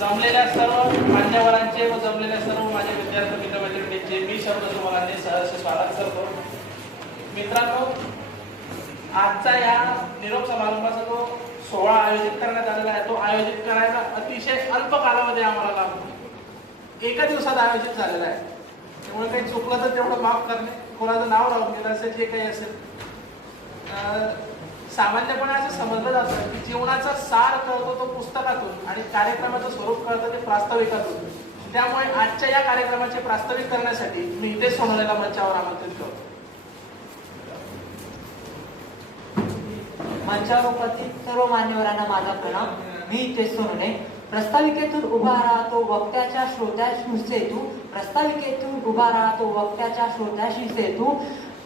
जमलेल्या सर्व मान्यवरांचे व जमलेल्या सर्व माझ्या विद्यार्थी मित्रमैत्रिणींचे मी शब्द तुम्हाला सहर्ष स्वागत करतो. मित्रांनो, आजचा या निरोप समारंभाचा जो सोहळा आयोजित करण्यात आलेला आहे तो आयोजित करायला अतिशय अल्प कालामध्ये आम्हाला लागतो. एका दिवसात आयोजित झालेला आहे, त्यामुळे काही चुकलं तर तेवढं माफ करणे, कोणाचं नाव राहून गेलं असेल, जे काही असेल. सामान्यपणे असं समजलं जातं की जीवनाचा सार कळतो तो पुस्तकातून आणि कार्यक्रमाचं स्वरूप कळतं ते प्रास्ताविकातून. त्यामुळे आजच्या या कार्यक्रमाचे प्रास्ताविक करण्यासाठी मी इथे सोनवण्याला मंचावर आमंत्रित करतो. मंचावर उपस्थित सर्व मान्यवरांना माझा प्रणाम. मी इथे सोनवणे. प्रस्ताविकेतून उभा राहतो वक्त्याच्या श्रोत्याशी सेतू. प्रस्ताविकेतून उभा राहतो वक्त्याच्या श्रोत्याशी सेतू.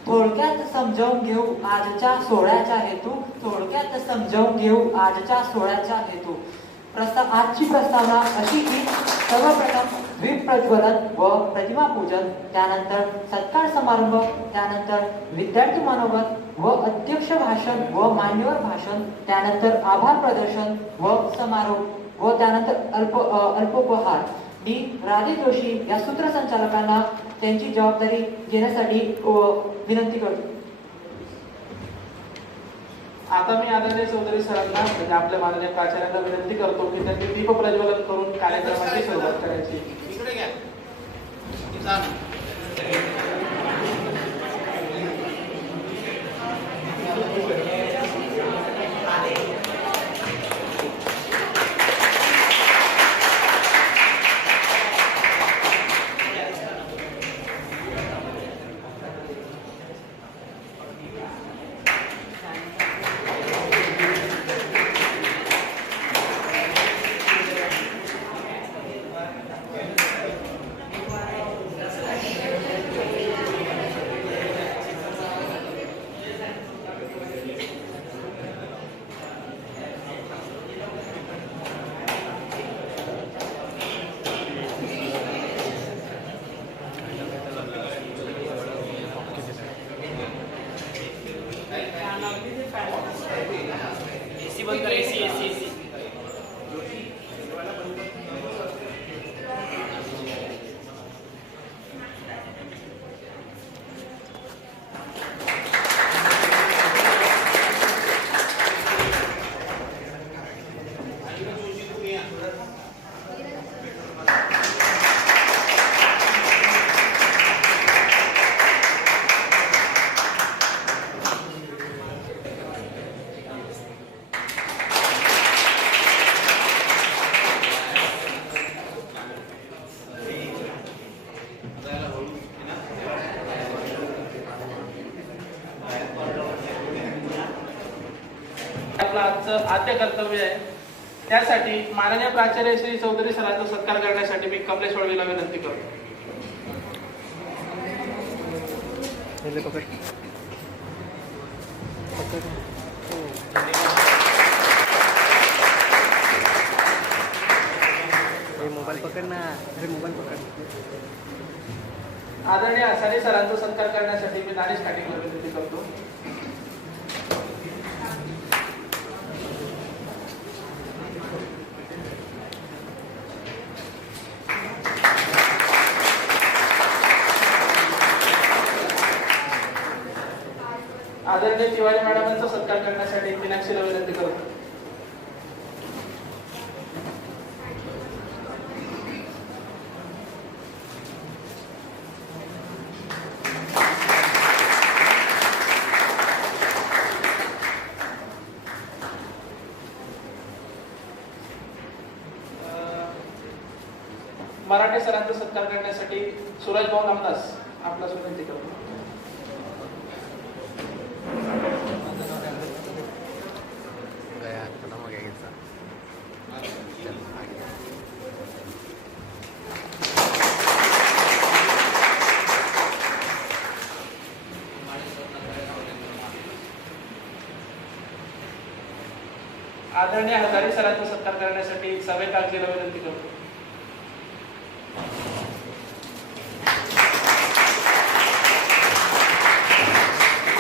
थोडक्यात समजावून घेऊ आजच्या सोहळ्याचा हेतू. थोडक्यात समजावून घेऊ आजच्या सोहळ्याचा हेतू. आजची प्रस्तावना अशी की सर्वप्रथम दीप प्रज्वलन व प्रतिमा पूजन, त्यानंतर सत्कार समारंभ, त्यानंतर विद्यार्थी मनोगत व अध्यक्ष भाषण व मान्यवर भाषण, त्यानंतर आभार प्रदर्शन व समारोप व त्यानंतर अल्पोपहार. मी राजे जोशी या सूत्रसंचालकांना त्यांची जबाबदारी घेण्यासाठी विनंती करतो. आता मी आदरणीय चौधरी सरांना म्हणजे आपल्या माननीय प्राचार्यांना विनंती करतो की त्यांनी दीप प्रज्वलन करून कार्यक्रमाची सुरुवात करायची. आजचं आद्य कर्तव्य आहे. त्यासाठी माननीय प्राचार्य श्री चौधरी सरांचा सत्कार करण्यासाठी मी कमलेश वळवीला विनंती करतो. मोबाईल पकड ना. अरे मोबाईल पकड. आदरणीय आसारी सरांचा सत्कार करण्यासाठी मी दानिश खाटीकला विनंती करतो. आदरणीय तिवारी मॅडमांचा सत्कार करण्यासाठी मीनाक्षीला विनंती करतो. मराठे सरांचा सत्कार करण्यासाठी सूरज भाऊ नामदास आपला विनंती करतो. आदरणीय हजारी सरांचा सत्कार करण्यासाठी सभे काळजीला विनंती करतो.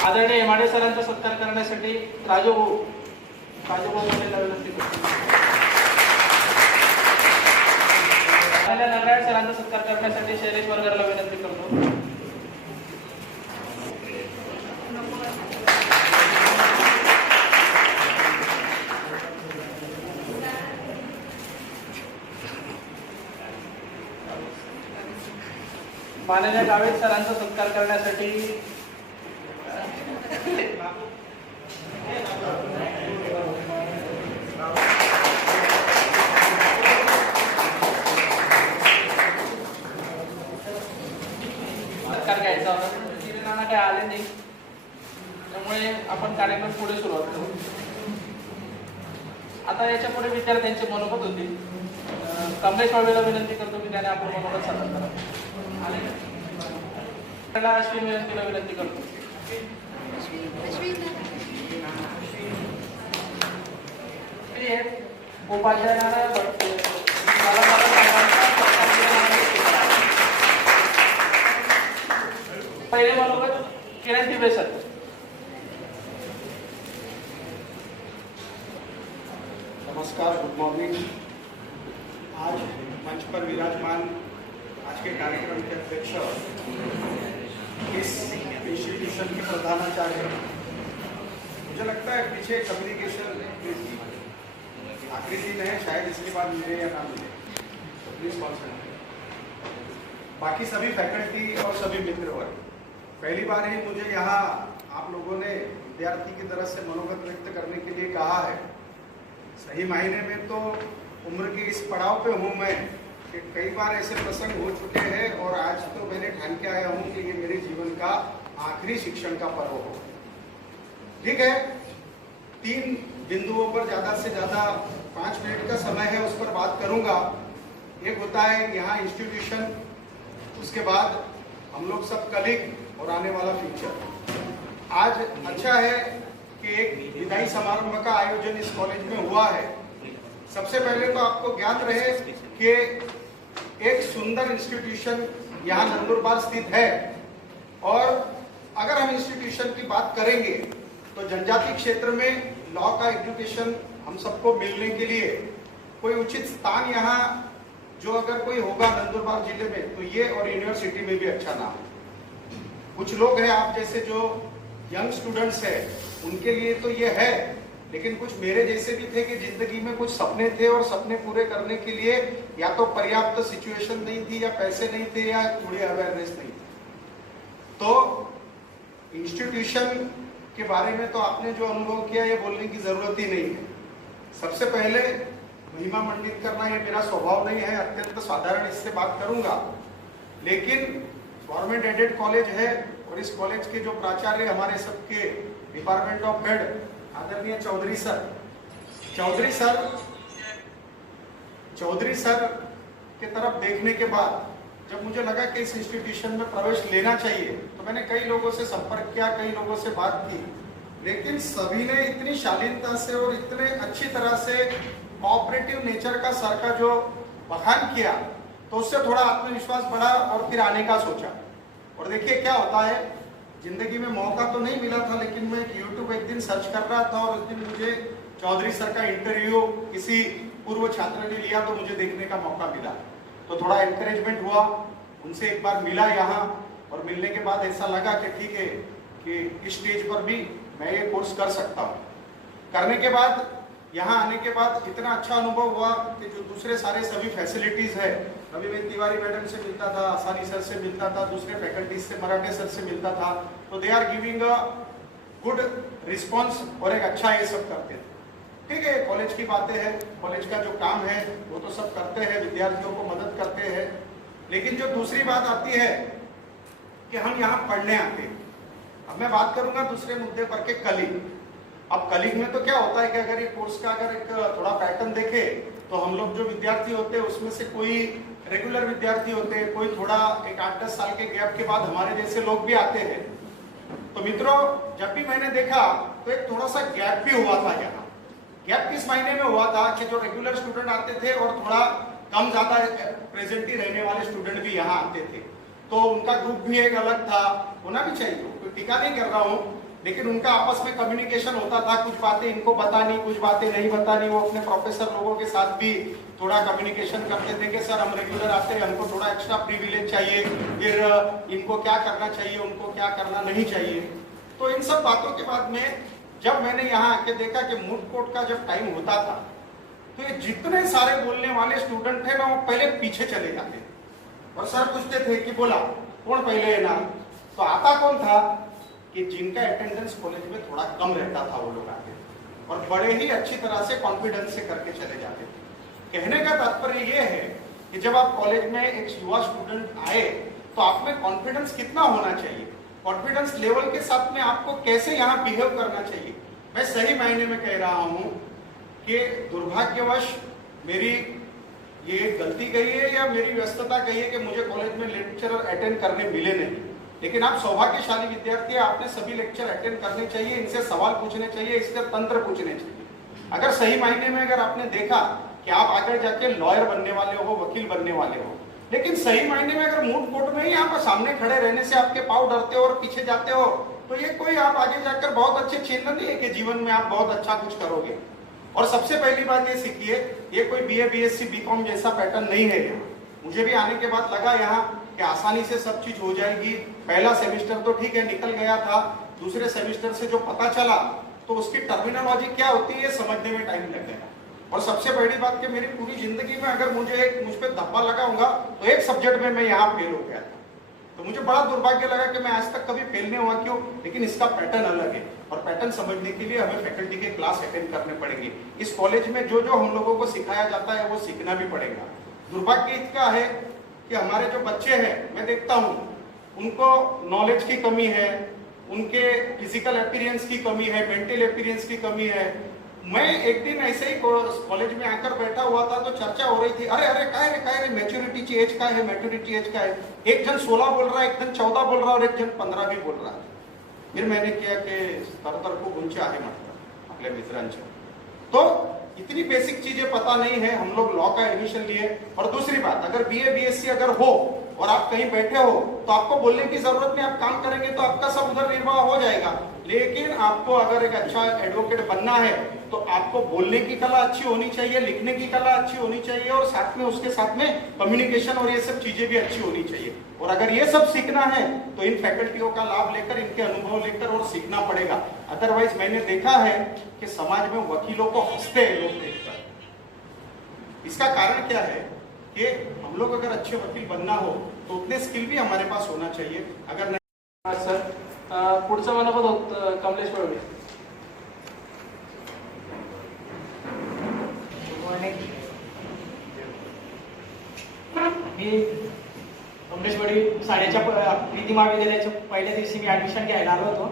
आदरणीय हेमाडे सरांचा सत्कार करण्यासाठी राजूभाऊ विनंती करतो. सरांचा सत्कार करण्यासाठी शैलेश वरगरला विनंती करतो. माननीय गावित सरांचा सत्कार करण्यासाठी सत्कार घ्यायचा होता. नाना काही आले नाही, त्यामुळे आपण कार्यक्रम पुढे सुरुवात करू. आता याच्या पुढे विद्यार्थ्यांचे मनोगत होतील. कमलेश बाबेला विनंती करतो की त्याने आपलं मनोगत सादर करावं. त्याला अश्विन विनंतीला विनंती करतो. उपाध्याय नारायण भट्टे, पहिले मनोगत किरण दिवे सर. नमस्कार, गुड मॉर्निंग. आज मंच पर विराजमान आज के कार्यक्रम के अध्यक्ष, इस इंस्टीट्यूशन के प्रधानाचार्य, मुझे लगता है पीछे कम्युनिकेशन आखिरी दिन है, शायद इसके बाद मिले या ना मिले, तो प्लीज कॉन्सेंट्रेट. बाकी सभी फैकल्टी और सभी मित्र वर्ग, पहली बार ही मुझे यहाँ आप लोगों ने विद्यार्थी की तरफ से मनोगत व्यक्त करने के लिए कहा है. सही मायने में तो उम्र के इस पड़ाव पे हूँ मैं कि कई बार ऐसे प्रसंग हो चुके हैं और आज तो मैंने ठान के आया हूँ कि ये मेरे जीवन का आखिरी शिक्षण का पर्व हो. ठीक है, 3 बिंदुओं पर ज़्यादा से ज़्यादा 5 मिनट का समय है, उस पर बात करूँगा. एक होता है यहाँ इंस्टीट्यूशन, उसके बाद हम लोग सब कलीग और आने वाला फ्यूचर. आज अच्छा है कि एक विदाई समारोह का आयोजन इस कॉलेज में हुआ है. सबसे पहले तो आपको ज्ञान रहे कि एक सुंदर इंस्टीट्यूशन यहाँ नंदुरबार स्थित है, और अगर हम इंस्टीट्यूशन की बात करेंगे तो जनजाति क्षेत्र में लॉ का एजुकेशन हम सबको मिलने के लिए कोई उचित स्थान यहाँ जो अगर कोई होगा नंदुरबार जिले में तो ये, और यूनिवर्सिटी में भी अच्छा नाम. कुछ लोग हैं आप जैसे जो यंग स्टूडेंट्स है, उनके लिए तो ये है, लेकिन कुछ मेरे जैसे भी थे कि जिंदगी में कुछ सपने थे और सपने पूरे करने के लिए या तो पर्याप्त सिचुएशन नहीं थी, या पैसे नहीं थे, या थोड़ी अवेयरनेस नहीं थी. तो इंस्टीट्यूशन के बारे में तो आपने जो अनुभव किया ये बोलने की जरूरत ही नहीं है. सबसे पहले महिमा मंडित करना ये मेरा स्वभाव नहीं है, अत्यंत साधारण इससे बात करूंगा. लेकिन गवर्नमेंट एडेड कॉलेज है और इस कॉलेज के जो प्राचार्य हमारे सबके डिपार्टमेंट ऑफ हेड आदरणीय चौधरी सर के तरफ देखने के बाद जब मुझे लगा कि इस इंस्टीट्यूशन में प्रवेश लेना चाहिए तो मैंने कई लोगों से संपर्क किया, कई लोगों से बात की, लेकिन सभी ने इतनी शालीनता से और इतने अच्छी तरह से कोऑपरेटिव नेचर का सर का जो बखान किया तो उससे थोड़ा आत्मविश्वास बढ़ा और फिर आने का सोचा. और देखिए क्या होता है, जिंदगी में मौका तो नहीं मिला था, लेकिन मैं यूट्यूब एक दिन सर्च कर रहा था और उस दिन मुझे चौधरी सर का इंटरव्यू किसी पूर्व छात्र ने लिया तो मुझे देखने का मौका मिला. तो थोड़ा एनकरेजमेंट हुआ, उनसे एक बार मिला यहाँ, और मिलने के बाद ऐसा लगा कि ठीक है कि इस स्टेज पर भी मैं ये कोर्स कर सकता हूँ. करने के बाद यहाँ आने के बाद इतना अच्छा अनुभव हुआ कि जो दूसरे सारे सभी फैसिलिटीज है, अभी मैं तिवारी मैडम से मिलता था, आसानी सर से मिलता था, दूसरे फैकल्टीज से मराठे सर से मिलता था, तो they are giving a good response और एक अच्छा ये सब करते थे. ठीक है, कॉलेज की बातें हैं, कॉलेज का जो काम है वो तो सब करते हैं, विद्यार्थियों को मदद करते हैं. लेकिन जो दूसरी बात आती है कि हम यहाँ पढ़ने आते हैं. अब मैं बात करूंगा दूसरे मुद्दे पर के कलीग. अब कलीग में तो क्या होता है कि अगर ये कोर्स का अगर एक थोड़ा पैटर्न देखे तो हम लोग जो विद्यार्थी होते हैं उसमें से कोई रेगुलर विद्यार्थी होते हैं, कोई थोड़ा एक 8-10 साल के गैप के बाद हमारे जैसे लोग भी आते हैं. तो मित्रों, जब भी मैंने देखा तो एक थोड़ा सा गैप भी हुआ था यहाँ. गैप किस मायने में हुआ था कि जो रेगुलर स्टूडेंट आते थे और थोड़ा कम ज्यादा प्रेजेंट ही रहने वाले स्टूडेंट भी यहाँ आते थे, तो उनका ग्रुप भी एक अलग था. होना भी चाहिए, कोई टीका नहीं कर रहा हूँ, लेकिन उनका आपस में कम्युनिकेशन होता था, कुछ बातें इनको बतानी, कुछ बातें नहीं बतानी। वो अपने प्रोफेसर लोगों के साथ भी थोड़ा कम्युनिकेशन करते थे कि सर हम रेगुलर आते हैं, हमको थोड़ा एक्स्ट्रा प्रिविलेज चाहिए, फिर इनको क्या करना चाहिए, उनको क्या करना नहीं चाहिए। तो इन सब बातों के बाद में जब मैंने यहाँ आके देखा कि मूड कोर्ट का जब टाइम होता था तो ये जितने सारे बोलने वाले स्टूडेंट थे ना वो पहले पीछे चले जाते थे और सर पूछते थे कि बोला कौन पहले है ना। तो आता कौन था कि जिनका अटेंडेंस कॉलेज में थोड़ा कम रहता था वो लोग आते थे और बड़े ही अच्छी तरह से कॉन्फिडेंस से करके चले जाते थे। कहने का तात्पर्य ये है कि जब आप कॉलेज में एक युवा स्टूडेंट आए तो आप में कॉन्फिडेंस कितना होना चाहिए, कॉन्फिडेंस लेवल के साथ में आपको कैसे यहाँ बिहेव करना चाहिए। मैं सही मायने में कह रहा हूँ कि दुर्भाग्यवश मेरी ये गलती कही है या मेरी व्यस्तता कही है कि मुझे कॉलेज में लेक्चर अटेंड करने मिले नहीं, लेकिन आप सौभाग्यशाली विद्यार्थी हैं, आपने सभी लेक्चर अटेंड करने चाहिए, इनसे सवाल पूछने चाहिए, इसके तंत्र पूछने चाहिए। अगर सही मायने में अगर आपने देखा कि आप आगे जाके लॉयर बनने वाले हो, वकील बनने वाले हो, लेकिन सही मायने में अगर मूड कोर्ट में ही आप सामने खड़े रहने से आपके पाँव डरते हो और पीछे जाते हो तो ये कोई आप आगे जाकर बहुत अच्छे चिन्ह नहीं है कि जीवन में आप बहुत अच्छा कुछ करोगे। और सबसे पहली बात ये सीखिए, ये कोई बीए बीएससी बीकॉम जैसा पैटर्न नहीं है। मुझे भी आने के बाद लगा यहाँ कि आसानी से सब चीज हो जाएगी। पहला सेमेस्टर तो ठीक है निकल गया था, दूसरे सेमेस्टर से जो पता चला तो उसकी टर्मिनोलॉजी क्या होती है ये समझने में टाइम लग गया। और सबसे बड़ी बात कि मेरी पूरी जिंदगी में अगर मुझे मुझ पर धब्बा लगा होगा तो एक सब्जेक्ट में मैं यहाँ फेल हो गया था। तो मुझे बड़ा दुर्भाग्य लगा कि मैं आज तक कभी फेल नहीं हुआ। क्यों? लेकिन इसका पैटर्न अलग है और पैटर्न समझने के लिए हमें फैकल्टी के क्लास अटेंड करने पड़ेंगे। इस कॉलेज में जो जो हम लोगों को सिखाया जाता है वो सीखना भी पड़ेगा। दुर्भाग्य इसका है कि हमारे जो बच्चे हैं मैं देखता हूँ उनको नॉलेज की कमी है, उनके फिजिकल अपीयरेंस की कमी है, मेंटल अपीयरेंस की कमी है। मैं एक दिन ऐसे ही कॉलेज में आकर बैठा हुआ था तो चर्चा हो रही थी, अरे अरे काय रे मैच्योरिटी एज का है, मैच्योरिटी एज का है। एक जन 16 बोल रहा है, एक जन 14 बोल रहा है और एक जन 15 भी बोल रहा है। फिर मैंने किया कि तर को गुंचे आहे म्हटलं आपल्या मित्रांच्या। तो इतनी बेसिक चीजें पता नहीं है। हम लोग लॉ का एडमिशन लिए। और दूसरी बात, अगर बीए बीएससी अगर हो और आप कहीं बैठे हो तो आपको बोलने की जरूरत नहीं, आप काम करेंगे तो आपका सब उधर निर्वाह हो जाएगा। लेकिन आपको अगर एक अच्छा एडवोकेट बनना है तो आपको बोलने की कला अच्छी होनी चाहिए, लिखने की कला अच्छी होनी चाहिए और साथ में उसके साथ में कम्युनिकेशन और ये सब चीजें भी अच्छी होनी चाहिए। और अगर ये सब सीखना है तो इन फैकल्टियों का लाभ लेकर, इनके अनुभव लेकर और सीखना पड़ेगा। अदरवाइज मैंने देखा है कि समाज में वकीलों को हंसते हैं लोग देखकर। इसका कारण क्या है कि हम लोग अगर अच्छे वकील बनना हो तो उतने स्किल भी हमारे पास होना चाहिए। अगर नहीं सर पुढचं मनोपद होतं कमलेश पळवे। मी कमलेशवाडी शाळेच्या विधी महाविद्यालयाच्या पहिल्या दिवशी मी ॲडमिशन घ्यायला आलो होतो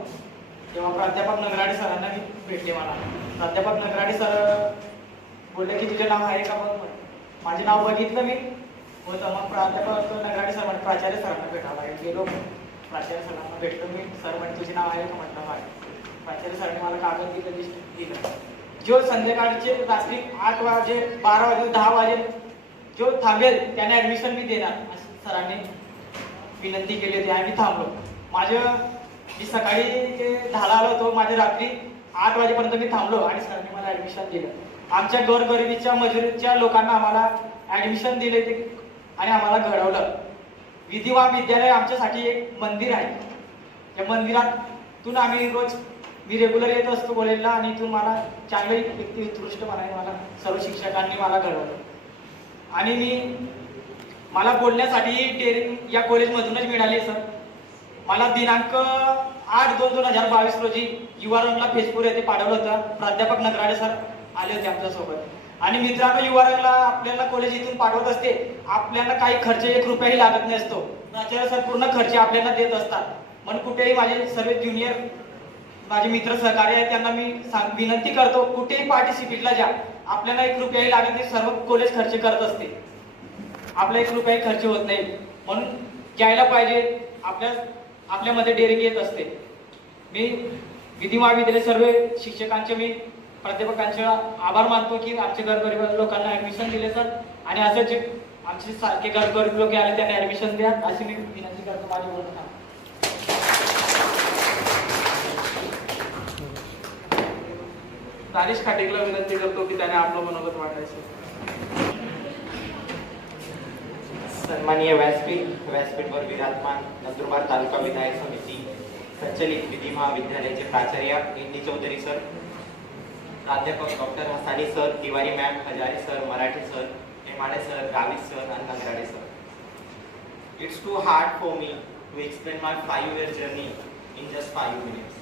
तेव्हा प्राध्यापक नगराडे सरांना मी भेटले। मला प्राध्यापक नगराडे सर बोलले की तुझे नाव आहे का? मग माझे नाव बघितलं मी होतं। मग प्राध्यापक नगराडे सर म्हणजे प्राचार्य सरांना भेटायला गेलो। प्राचार्य सरांना भेटलो मी। सर म्हणजे तुझे नाव आहे का? म्हटलं आहे। प्राचार्य सरांनी मला कागद दिलं, लिस्ट दिलं। जो संध्याकाळचे रात्री 8 वाजे 12 वाजे 10 वाजे जो थांबेल त्याने ऍडमिशन मी देणार असं सरांनी विनंती केली होती। आम्ही थांबलो। मी सकाळी ते 10ला आलो होतो, माझे रात्री 8 वाजेपर्यंत मी थांबलो आणि सरांनी मला ऍडमिशन दिलं। आमच्या गोरगरिबीच्या मजुरीच्या लोकांना आम्हाला ऍडमिशन दिले ते आणि आम्हाला घडवलं। विधी महाविद्यालय आमच्यासाठी एक मंदिर आहे। त्या मंदिरातून आम्ही रोज मी रेग्युलर येत असतो कॉलेजला आणि इथून मला चांगले व्यक्ती उत्कृष्ट म्हणाले मला सर्व शिक्षकांनी मला घडवलं। आणि मला बोलण्यासाठी डेअरिंग या कॉलेजमधूनच मिळाली सर। मला दिनांक 8/2/2022 रोजी युवा रंगला फेसपूर येथे पाठवलं होतं। प्राध्यापक नगराडे सर आले होते आमच्यासोबत। आणि मित्रांनो, युवा रंगला आपल्याला कॉलेज इथून पाठवत असते, आपल्याला काही खर्च 1 रुपयाही लागत नसतो। प्राचार्य सर पूर्ण खर्च आपल्याला देत असतात। म्हणून कुठेही माझे सर्व ज्युनियर माझे मित्र सहकारी आहेत त्यांना मी विनंती करतो, कुठेही पार्टिसिपेटला जा, आपल्याला 1 रुपयाही लागत नाही, सर्व कॉलेज खर्च करत असते, आपला 1 रुपयाही खर्च होत नाही। म्हणून घ्यायला पाहिजे, आपल्यामध्ये डेअरिंग येत असते। मी विधी महाविद्यालय सर्व शिक्षकांचे मी प्राध्यापकांचे आभार मानतो की आमचे गरगरीब लोकांना ऍडमिशन दिले सर। आणि असं जे आमचे सारखे गरगरीब लोक आले त्यांना ऍडमिशन द्या अशी मी विनंती करतो। माझी बोलणं दानिश खाटेकला विनंती करतो की त्याने आपलं मनोगत मांडायचं. सन्माननीय व्यासपीठवर विराजमान नंदुरबार तालुका विधायक समिती संचलित विधी महाविद्यालयाचे प्राचार्य इंदी चौधरी सर, प्राध्यापक doctor Hasani sir, Tiwari ma'am, Hazare sir, Marathi sir, Hemade sir, Gavit sir आणि Nagarade sir. It's too hard for me to explain my 5-year journey in just 5 minutes.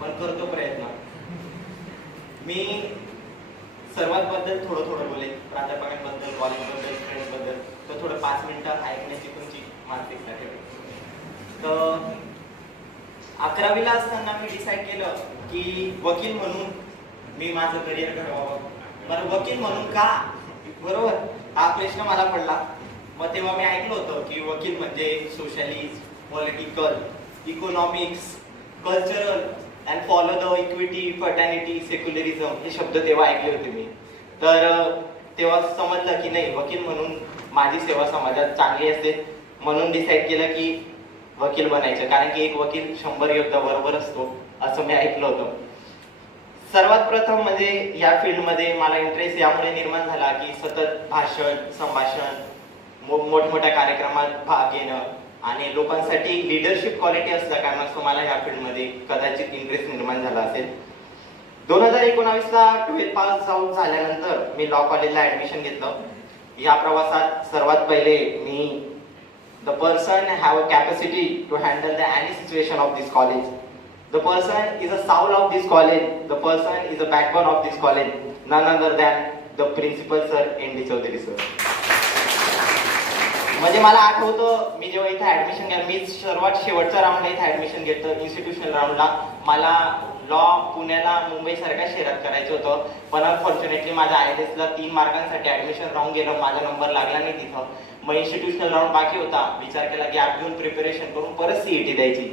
पण करतो प्रयत्न. मी सर्वात बद्दल थोडं बोलेन, प्राध्यापकांबद्दल, कॉलेजबद्दल, फ्रेंड्सबद्दल. तर थोडं 5 मिनिटं ऐकण्याची तुमची मानसिकता ठेवेल. तर 11वीला असताना मी डिसाईड केलं की वकील म्हणून मी माझं करिअर घडवावं. बरं, वकील म्हणून का? बरोबर, हा प्रश्न मला पडला. मग तेव्हा मी ऐकलं होतं की वकील म्हणजे socialist, political, economics, cultural and follow the equity, fraternity, secularism हे शब्द तेव्हा ऐकले होते मी. तर तेव्हा समजलं की नाही, वकील म्हणून माझी सेवा समाजात चांगली असते. म्हणून डिसाईड केलं की वकील बनायचं, कारण की एक वकील 100 योद्धाबरोबर असतो असं मी ऐकलं होतं. सर्वात प्रथम म्हणजे या फील्डमध्ये मला इंटरेस्ट यामुळे निर्माण झाला की सतत भाषण, संभाषण, मोठमोठ्या कार्यक्रमात भाग घेणं आणि लोकांसाठी लिडरशिप क्वालिटी असल्या कारणास्तव मला या फील्डमध्ये कदाचित इंटरेस्ट निर्माण झाला असेल. 2019ला 12th पास आउट झाल्यानंतर मी लॉ कॉलेजला ऍडमिशन घेतलं. या प्रवासात सर्वात पहिले मी the person have a capacity to handle the any situation of this college. The person is a soul of this college. The person is a backbone of this college. None other than the principal sir, N.D. Chaudhary sir. म्हणजे मला आठवतं मी जेव्हा इथे admission घ्या, मी सर्वात शेवटचा राऊंडला इथे admission घेतलं इन्स्टिट्यूशनल राऊंडला. मला लॉ पुण्याला मुंबई सारख्या शहरात करायचं होतं, पण अनफॉर्च्युनेटली माझ्या ILS ला 3 मार्कांसाठी ऍडमिशन राहून गेलं. माझा नंबर लागला नाही तिथं. मग इन्स्टिट्यूशनल राऊंड बाकी होता. विचार केला की गॅप घेऊन प्रिपरेशन करून परत CET द्यायची.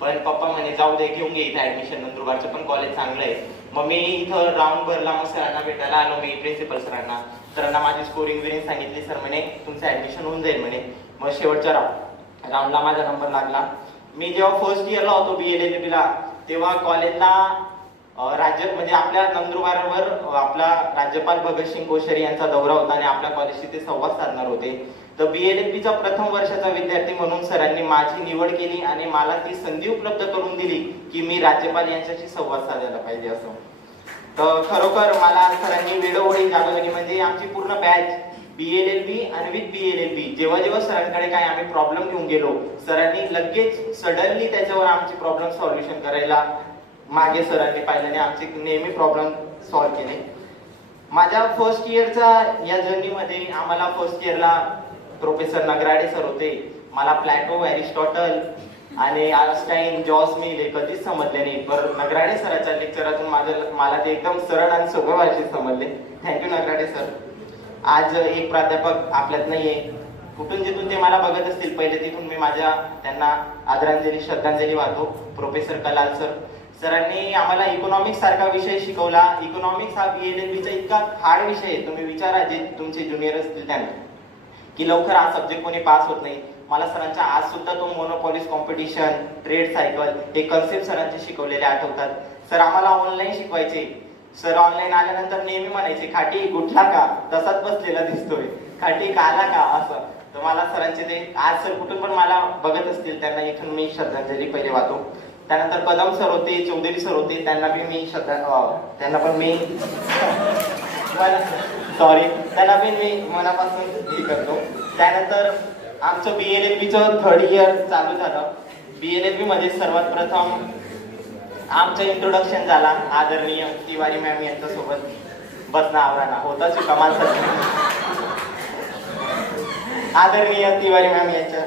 पण पप्पा म्हणे जाऊ दे, घेऊन घे इथे ऍडमिशन, नंदुरबारचं पण कॉलेज चांगलं आहे. मग मी इथं राऊंड भरला. मग सरांना भेटायला आलो मी, प्रिन्सिपल सरांना. सरांना माझी स्कोरिंग विरिंग सांगितली. सर म्हणे तुमचं ऍडमिशन होऊन जाईल म्हणे. मग शेवटच्या राऊंडला माझा नंबर लागला. मी जेव्हा फर्स्ट इयरला होतो BLLB ला, तेव्हा कॉलेजला राज्य म्हणजे आपल्या नंदुरबारवर आपला राज्यपाल भगतसिंग कोश्यारी यांचा दौरा होता आणि आपल्या कॉलेजशी ते संवाद साधणार होते. तर BLLB प्रथम वर्षाचा विद्यार्थी म्हणून सरांनी माझी निवड केली आणि मला ती संधी उपलब्ध करून दिली की मी राज्यपाल यांच्याशी संवाद साधायला पाहिजे असं. तर खरोखर मला सरांनी वेळोवेळी जागोजागी म्हणजे आमची पूर्ण बॅच BLLB आणि विथ BLLB जेव्हा सरांकडे काय आम्ही प्रॉब्लेम घेऊन गेलो, सरांनी लगेच सडनली त्याच्यावर आमची प्रॉब्लेम सॉल्युशन करायला मागे सरांनी पाहिल्याने आमचे नेहमी प्रॉब्लेम सॉल्व्ह केले. माझ्या फर्स्ट इयरचा या जर्नीमध्ये आम्हाला फर्स्ट इयरला प्रोफेसर नगराडे सर होते. मला प्लॅटो, एरिस्टॉटल आणि आइन्स्टाईन, जॉस मिल हे कधीच समजले नाही. पण नगराडे सरांच्या लेक्चरातून मला ते एकदम सरळ आणि सोपे भाषेत समजले. Thank you Nagrade sir. आज एक प्राध्यापक आपल्यात नाहीये. कुठून जिथून ते मला बघत असतील पहिले तिथून मी त्यांना आदरांजली, श्रद्धांजली वाहतो. प्रोफेसर कलाल सर, सरांनी आम्हाला इकॉनॉमिक्स सारखा विषय शिकवला. इकॉनॉमिक्स हा BLLBचा इतका हार्ड विषय आहे. तुम्ही विचारा जे तुमचे ज्युनियर असतील त्यांना की लवकर हा सब्जेक्ट कोणी पास होत नाही. मला सरांच्या आज सुद्धा तो मोनोपॉलिस कॉम्पिटिशन, ट्रेड सायकल हे कन्सेप्ट सरांचे शिकवलेले आठवतात. सर आम्हाला ऑनलाईन शिकवायचे. सर ऑनलाईन आल्यानंतर नेहमी म्हणायचे खाटी गुठला का, तसाच बसलेला दिसतोय, खाटी काला का असं. तर मला सरांचे ते आज सर कुठून पण मला बघत असतील त्यांना इथून मी श्रद्धांजली पहिले वाहतो. त्यानंतर कदम सर होते, चौधरी सर होते, त्यांना पण मी मनापासून हे करतो. त्यानंतर आमचं BLLBचं 3rd इयर चालू झालं. BLLB मध्ये सर्वात प्रथम आमचं इंट्रोडक्शन झाला आदरणीय तिवारी मॅम यांच्यासोबत. बसणं आवराना होताच कमाल सर. आदरणीय तिवारी मॅम यांच्या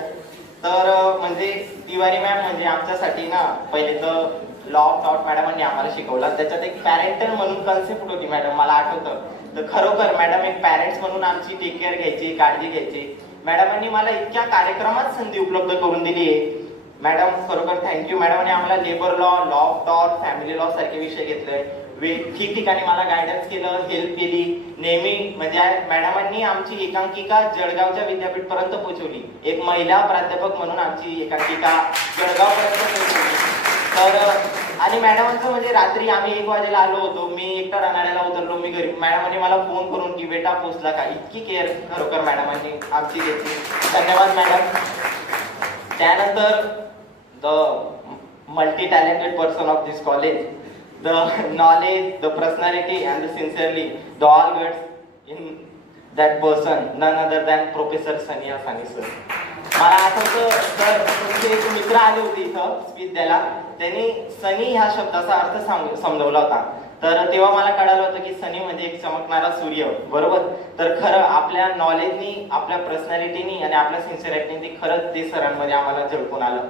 तर म्हणजे तिवारी मॅम म्हणजे आमच्यासाठी ना पहिले तर लॉ ऑफ थॉट मॅडमांनी आम्हाला शिकवला. त्याच्यात एक पॅरेंटल म्हणून कन्सेप्ट होती मॅडम, मला आठवतं. तर खरोखर मॅडम एक पॅरेंट्स म्हणून आमची टेक केअर घ्यायची, काळजी घ्यायची. मॅडमांनी मला इतक्या कार्यक्रमात संधी उपलब्ध करून दिली आहे. मॅडम खरोखर थँक्यू. मॅडमने आम्हाला labour law, law of tort, family law सारखे विषय घेतले. ठिकठिकाणी मला गायडन्स केलं, हेल्प केली नेहमी. म्हणजे मॅडमांनी आमची एकांकिका जळगावच्या विद्यापीठ पर्यंत पोहोचवली. एक महिला प्राध्यापक म्हणून आमची एकांकिका जळगाव पर्यंत पोहोचवली. तर आणि मॅडमांचं म्हणजे रात्री आम्ही 1 वाजेला आलो होतो, मी एकटा रानाड्याला उतरलो, मी घरी मॅडमांनी मला फोन करून की बेटा पोचला का, इतकी केअर खरोखर मॅडमांनी आमची घेतली, धन्यवाद मॅडम. त्यानंतर the multi talented person of this college, the knowledge, the personality and the sincerely, the all guts in that person, none other than Professor Sani Asani sir. मला आठवतं सर तुमचे एक मित्र आले होते इथं स्पीच द्यायला, त्यांनी सनी ह्या शब्दाचा अर्थ समजवला होता. तर तेव्हा मला कळालं होतं की सनी म्हणजे एक चमकणारा सूर्य, बरोबर. तर खरं आपल्या नॉलेजनी, आपल्या पर्सनॅलिटीनी आणि आपल्या सिन्सिअरिटीनी खरंच ते सरांमध्ये आम्हाला झळकून आलं.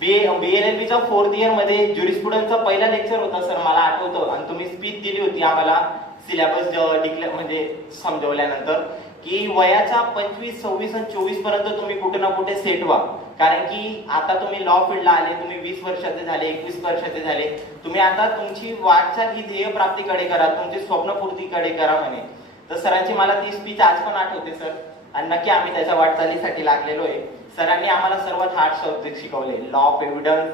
BLLBच्या 4th इयर मध्ये ज्युरिस्प्रुडन्सचा पहिला लेक्चर होता सर, मला आठवतं. आणि तुम्ही स्पीच दिली होती आम्हाला सिलेबस म्हणजे समजवल्यानंतर की वयाच्या 25, 26 आणि 24 पर्यंत तुम्ही कुठे ना कुठे सेट व्हा, कारण की आता तुम्ही लॉ फील्डला आले, तुम्ही 20 वर्षाचे झाले, 21 वर्षाचे झाले, तुम्ही आता तुमची वाटचाल ही ध्येय प्राप्तीकडे करा, तुमची स्वप्नपूर्तीकडे करा म्हणे. तर सरांची मला ती स्पीच आज पण आठवते सर, आणि नक्की आम्ही त्याच्या वाटचालीसाठी लागलेलो आहे. सरांनी आम्हाला सर्वात हार्ड सब्जेक्ट शिकवले, लॉ ऑफ एव्हिडन्स.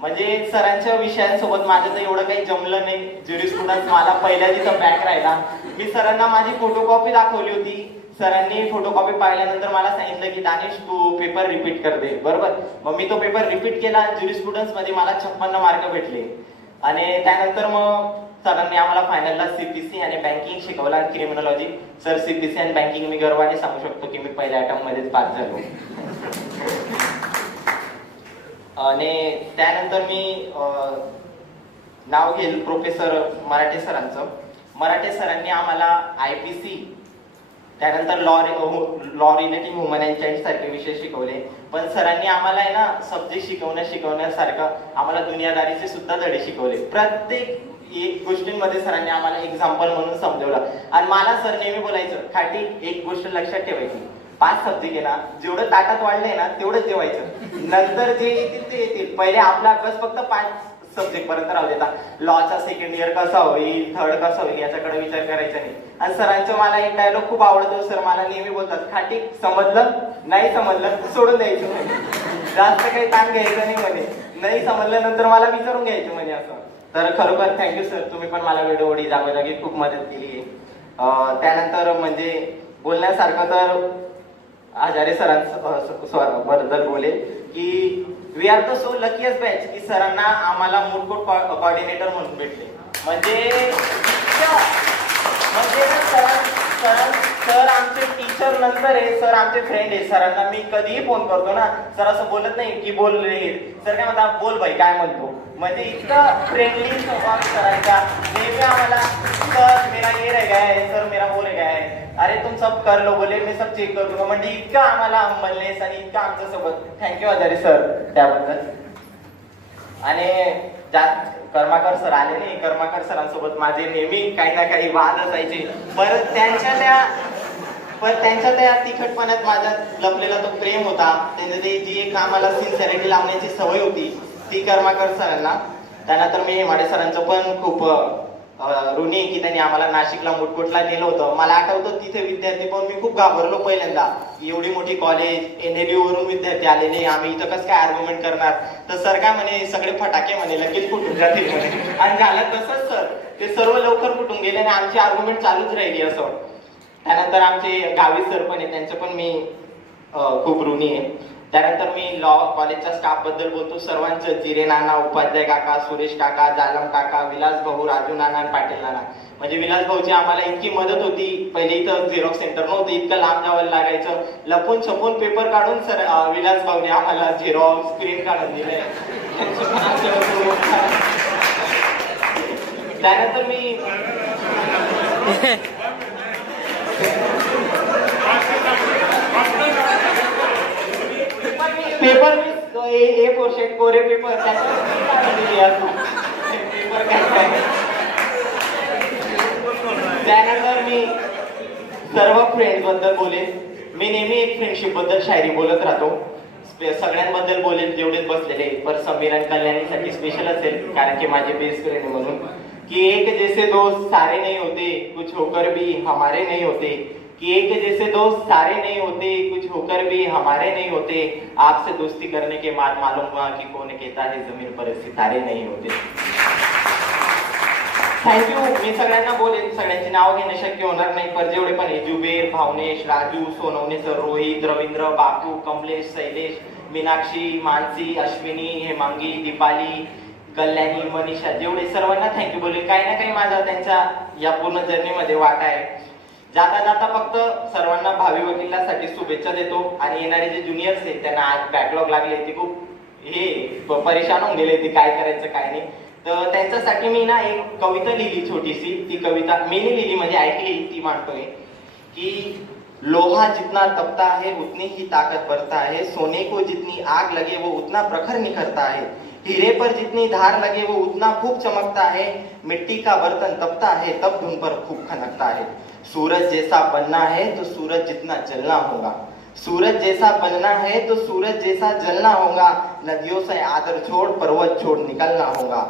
म्हणजे सरांच्या विषयांसोबत माझं तर एवढं काही जमलं नाही. ज्युरिस्प्रुडन्स मला पहिल्या तिथं बॅक राहिला. मी सरांना माझी फोटोकॉपी दाखवली होती, सरांनी फोटोकॉपी पाहिल्यानंतर मला सांगितलं की दानिश तू पेपर रिपीट कर दे, बरोबर. मग मी तो पेपर रिपीट केला. ज्युरिस्प्रुडन्स मध्ये मला 56 मार्क भेटले. आणि त्यानंतर मग सरांनी आम्हाला फायनलला CPC आणि बँकिंग शिकवला, क्रिमिनॉलॉजी. सर CPC आणि बँकिंग मी गर्वाने सांगू शकतो की मी पहिल्या अटेम्प्ट मध्येच पास झालो. आणि त्यानंतर मी नाव घेईल प्रोफेसर मराठे सरांचं. मराठे सरांनी आम्हाला IPC, त्यानंतर law relating human and child सारखे विषय शिकवले. पण सरांनी आम्हाला आहे ना सब्जेक्ट शिकवण्यासारखं आम्हाला दुनियादारीचे सुद्धा धडे शिकवले. प्रत्येक एक गोष्टींमध्ये सरांनी आम्हाला एक्झाम्पल म्हणून समजवलं. आणि मला सर नेहमी बोलायचं, खाटी एक गोष्ट लक्षात ठेवायची, 5 सब्जेक्ट आहे ना, जेवढं ताटात वाढलंय ना तेवढंच जेवायचं, नंतर जे येतील ते येतील. पहिले आपला अभ्यास फक्त 5 सब्जेक्ट पर्यंत राहू देता. लॉचा 2nd इयर कसा होईल, 3rd कसा होईल याच्याकडे विचार करायचा नाही. आणि सरांचं मला एक डायलॉग खूप आवडतो. सर मला नेहमी बोलतात, खाटी समजलं नाही समजलं सोडून द्यायचं म्हणे, जास्त काही ताण घ्यायचं नाही म्हणे, नाही समजलं नंतर मला विचारून घ्यायचं म्हणे असं. तर खरोखर थँक्यू सर, तुम्ही पण मला वेळोवेळी जागोजागी खूप मदत केली आहे. त्यानंतर म्हणजे बोलण्यासारखं तर आचार्य सरांबद्दल बोलेल की we are the so luckiest batch की सरांना आम्हाला मुडकोट कोऑर्डिनेटर म्हणून भेटले. म्हणजे सर आमचे टीचर नंतर आहे, सर आमचे फ्रेंड आहे. सरांना मी कधीही फोन करतो ना, सर असं बोलत नाही की बोल रे, सर काय म्हणतात बोल भाई काय म्हणतो. म्हणजे इतका फ्रेंडली स्वभाव सरांचा. नेहमी आम्हाला सर मेरा ये रह गया है, सर मेरा वो रह गया है, अरे तुम सब कर लो बोले, मी सब चेक कर दूंगा. म्हणजे इतका आम्हाला हंबलनेस आणि इतका आमच्या सोबत. थँक्यू आचार्य सर त्याबद्दल. आणि कर्माकर सर आले नाही, कर्माकर सरांसोबत माझे नेहमी काही ना काही वाद असायचे. परत त्यांच्या त्या तिखटपणात माझ्यात लपलेला तो प्रेम होता, त्यांचं ते जी एक आम्हाला सिन्सिअरिटी लावण्याची सवय होती ती कर्माकर सरांना. त्यानंतर मी हेमाडे सरांचं पण खूप ऋणी आहे की त्यांनी आम्हाला नाशिकला मुटकुटला नेलं होतं. मला आठवतं तिथे विद्यार्थी पण मी खूप घाबरलो पहिल्यांदा, एवढी मोठी कॉलेज, NLU वरून विद्यार्थी आलेले, आम्ही इथं कसं काय आर्ग्युमेंट करणार. तर सर काय म्हणे, सगळे फटाके म्हणे लगेच फुटून जातील म्हणे. आणि झालं तसंच सर, ते सर्व लवकर फुटून गेले आणि आमची आर्ग्युमेंट चालूच राहिली असं. त्यानंतर आमचे गावी सर पण आहे, त्यांचं पण मी खूप ऋणी आहे. त्यानंतर मी लॉ कॉलेजच्या स्टाफ बद्दल बोलतो. सर्वांचं, जिरे नाना, उपाध्याय काका, सुरेश काका, जालम काका, विलास भाऊ, राजू नाना आणि पाटील नाना. म्हणजे विलास भाऊची आम्हाला इतकी मदत होती. पहिले इथं झेरॉक्स सेंटर नव्हतं, इतकं लांब जावं लागायचं. लपून छपून पेपर काढून सर विलास भाऊने आम्हाला झेरॉक्स स्क्रीन काढून दिले. त्यानंतर मी पेपर A4 शीट कोरे पेपर पेपर काय. त्यानंतर मी सर्व फ्रेंड्स बद्दल बोलेन. मी नेहमी एक फ्रेंडशिप बद्दल शायरी बोलत राहतो. सगळ्यांबद्दल बोलेन जेवढेच बसलेले, पर समीर आणि कल्याणीसाठी स्पेशल असेल कारण की माझे बेस्ट फ्रेंड म्हणून. कि एक जैसे दोस्त सारे नहीं होते, कुछ होकर भी हमारे नहीं होते. कि एक जैसे दोस्त सारे नहीं होते, कुछ होकर सुनकर भी हमारे नहीं होते, आपसे दोस्ती करने के बाद मालूम हुआ कि कौन कहता है जमीन पर सितारे नहीं होते. थँक्यू. मी सगळ्यांना बोलेन, सगळ्यांची नाव घेणं शक्य होणार नाही, पण जेवढे पण आहे जुबेर, भावनेश, राजू, सोनवणे सर, रोहित, रवींद्र, बापू, कमलेश, शैलेश, मीनाक्षी, मानसी, अश्विनी, हेमांगी, दीपाली, कल्याणी, मनीषा, जेवढे सर्वांना थँक्यू बोले. काही ना काही माझा त्यांच्या या पूर्ण जर्नीमध्ये वाटा आहे. जाता जाता फक्त सर्वांना भावी वकिलासाठी शुभेच्छा देतो आणि येणारे जे ज्युनियर्स आहेत त्यांना आज बॅकलॉग लागले, ते खूप परेशान होऊन गेले, ते काय करायचं काय नाही. तर त्यांच्यासाठी मी ना एक कविता लिहिली छोटीशी. ती कविता मी नाही लिहिली म्हणजे ऐकली, ती मांडतोय की लोहा जितना तपता है उतनी ही ताकत बढ़ता है, सोने को जितनी आग लगे वो उतना प्रखर निखरता है, हीरे पर जितनी धार लगे वो उतना खूब चमकता है, मिट्टी का बर्तन तपता है तब धुन पर खूब खनकता है, सूरज जैसा बनना है तो सूरज जितना जलना होगा, सूरज जैसा बनना है तो सूरज जैसा जलना होगा, नदियों से आदर छोड़ पर्वत छोड़ निकलना होगा,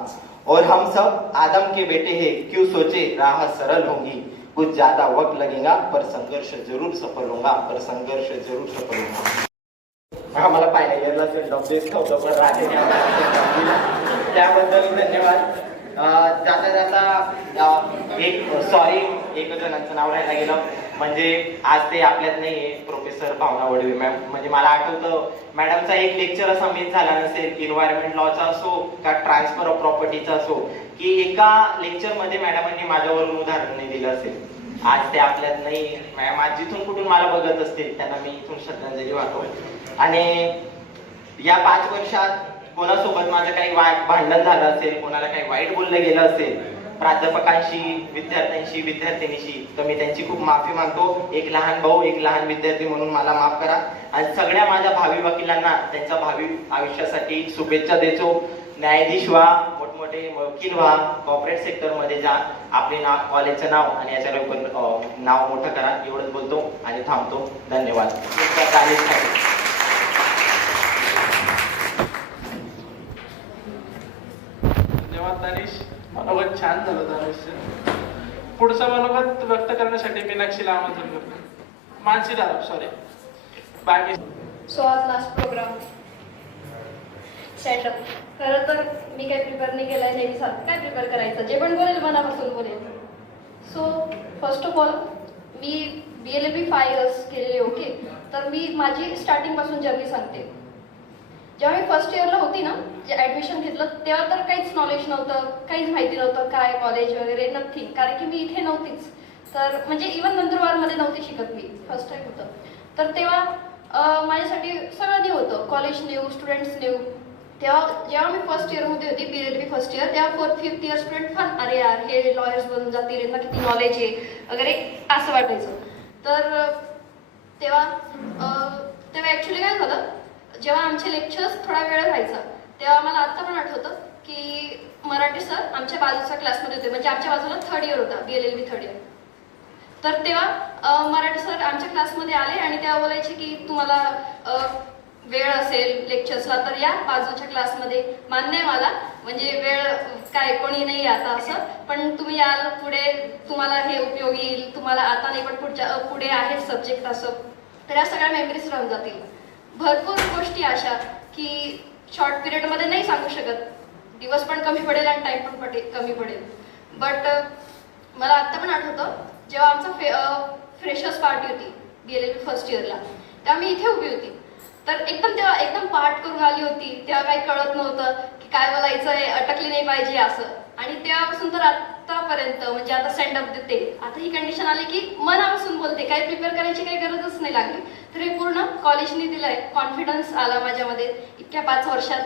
और हम सब आदम के बेटे हैं, क्यों सोचे राह सरल होगी, कुछ ज्यादा वक्त लगेगा पर संघर्ष जरूर सफल होगा, पर संघर्ष जरूर सफल होगा. हा मला फायनल इयरला सेंड ऑफ दिस होतं, पण राहते त्याबद्दल धन्यवाद. जाता जाता एक जणांचं नाव राहायला गेलं, म्हणजे आज ते आपल्यात नाहीये, प्रोफेसर भावना वडवे मॅम. म्हणजे मला आठवतं मॅडमचा एक लेक्चर असा मिस झाला नसेल, इन्व्हायरमेंट लॉचा असो का ट्रान्सफर ऑफ प्रॉपर्टीचा असो, की एका लेक्चरमध्ये मॅडमांनी माझ्यावरून उदाहरण नाही दिलं असेल. आज ते आपल्यात नाही. मॅम आज जिथून कुठून मला बघत असतील त्यांना मी इथून श्रद्धांजली वाहतो. आणि या 5 वर्षात कोणासोबत माझं काही भांडण झालं असेल, कोणाला काही वाईट बोललं गेलं असेल, प्राध्यापकांशी, विद्यार्थ्यांशी, विद्यार्थिनीशी, तर मी त्यांची खूप माफी मागतो. एक लहान भाऊ, एक लहान विद्यार्थी म्हणून मला माफ करा. आणि सगळ्या माझ्या भावी वकिलांना त्यांच्या भावी आयुष्यासाठी शुभेच्छा देतो. न्यायाधीश व्हा, मोठमोठे वकील व्हा, कॉर्पोरेट सेक्टर मध्ये जा, आपले नाव, कॉलेजचं नाव आणि याच्या लवकर नाव मोठं करा. एवढंच बोलतो आणि थांबतो. धन्यवाद. धन्यवाद दानिश. मनोगत छान झालं दानिश. पुढचं मनोगत व्यक्त करण्यासाठी मीनाक्षीला आमंत्रण करतो. मानसीला सॉरी बाकी. सो आज लास्ट प्रोग्राम सेटअप. खरं तर मी काही प्रिपेअर नाही केलं आहे, नेहमीसारखं काय प्रिपेअर करायचं, जे पण बोलेल मनापासून बोलेल. So first of all me BLLB 5 years केलेले. ओके, तर मी माझी स्टार्टिंगपासून जर्नी सांगते. जेव्हा मी फर्स्ट इयरला होती ना, जे ॲडमिशन घेतलं तेव्हा तर काहीच नॉलेज नव्हतं, काहीच माहिती नव्हतं काय कॉलेज वगैरे नथिंग, कारण की मी इथे नव्हतीच. तर म्हणजे इवन नंदुरबारमध्ये नव्हती शिकत मी, फर्स्ट टाइम होतं. तर तेव्हा माझ्यासाठी सगळं न्यू होतं, कॉलेज न्यू, स्टुडंट्स न्यू. तेव्हा जेव्हा मी फर्स्ट इयरमध्ये होती, BLLB फर्स्ट इयर, तेव्हा 4th 5th year student fun, अरे यार हे लॉयर्स बनून जातील, यांना किती नॉलेज आहे वगैरे असं वाटायचं. तर तेव्हा ॲक्च्युली काय झालं, जेव्हा आमचे लेक्चर्स थोडा वेळ व्हायचा तेव्हा मला आत्ता पण आठवतं की मराठी सर आमच्या बाजूच्या क्लासमध्ये होते, म्हणजे आमच्या बाजूला 3rd इयर होता, BLLB 3rd इयर. तर तेव्हा मराठी सर आमच्या क्लासमध्ये आले आणि तेव्हा बोलायचे की तुम्हाला वेळ असेल लेक्चर्सला तर या बाजूच्या क्लासमध्ये. मान्य आहे मला, म्हणजे वेळ काय कोणी नाही आता असं, पण तुम्ही याल पुढे, तुम्हाला हे उपयोगी येईल, तुम्हाला आता नाही पण पुढे आहे सब्जेक्ट असं. तर या सगळ्या मेमरीज राहून जातील. भरपूर गोष्टी अशा की शॉर्ट पिरियडमध्ये नाही सांगू शकत, दिवस पण कमी पडेल आणि टाईम पण कमी पडेल. बट मला आत्ता पण आठवतं जेव्हा आमचा फ्रेशर्स पार्टी होती BLLB फर्स्ट इयरला, तेव्हा मी इथे उभी होती. तर तेव्हा एकदम पाठ करून आली होती, तेव्हा काही कळत नव्हतं की काय बोलायचं आहे, अटकली नाही पाहिजे असं. आणि तेव्हापासून तर आतापर्यंत म्हणजे आता स्टँड अप देते, आता ही कंडिशन आली की मनापासून बोलते, काही प्रिपेअर करायची काही गरजच नाही लागली. तर हे पूर्ण कॉलेजने दिलंय, कॉन्फिडन्स आला माझ्यामध्ये इतक्या 5 वर्षात.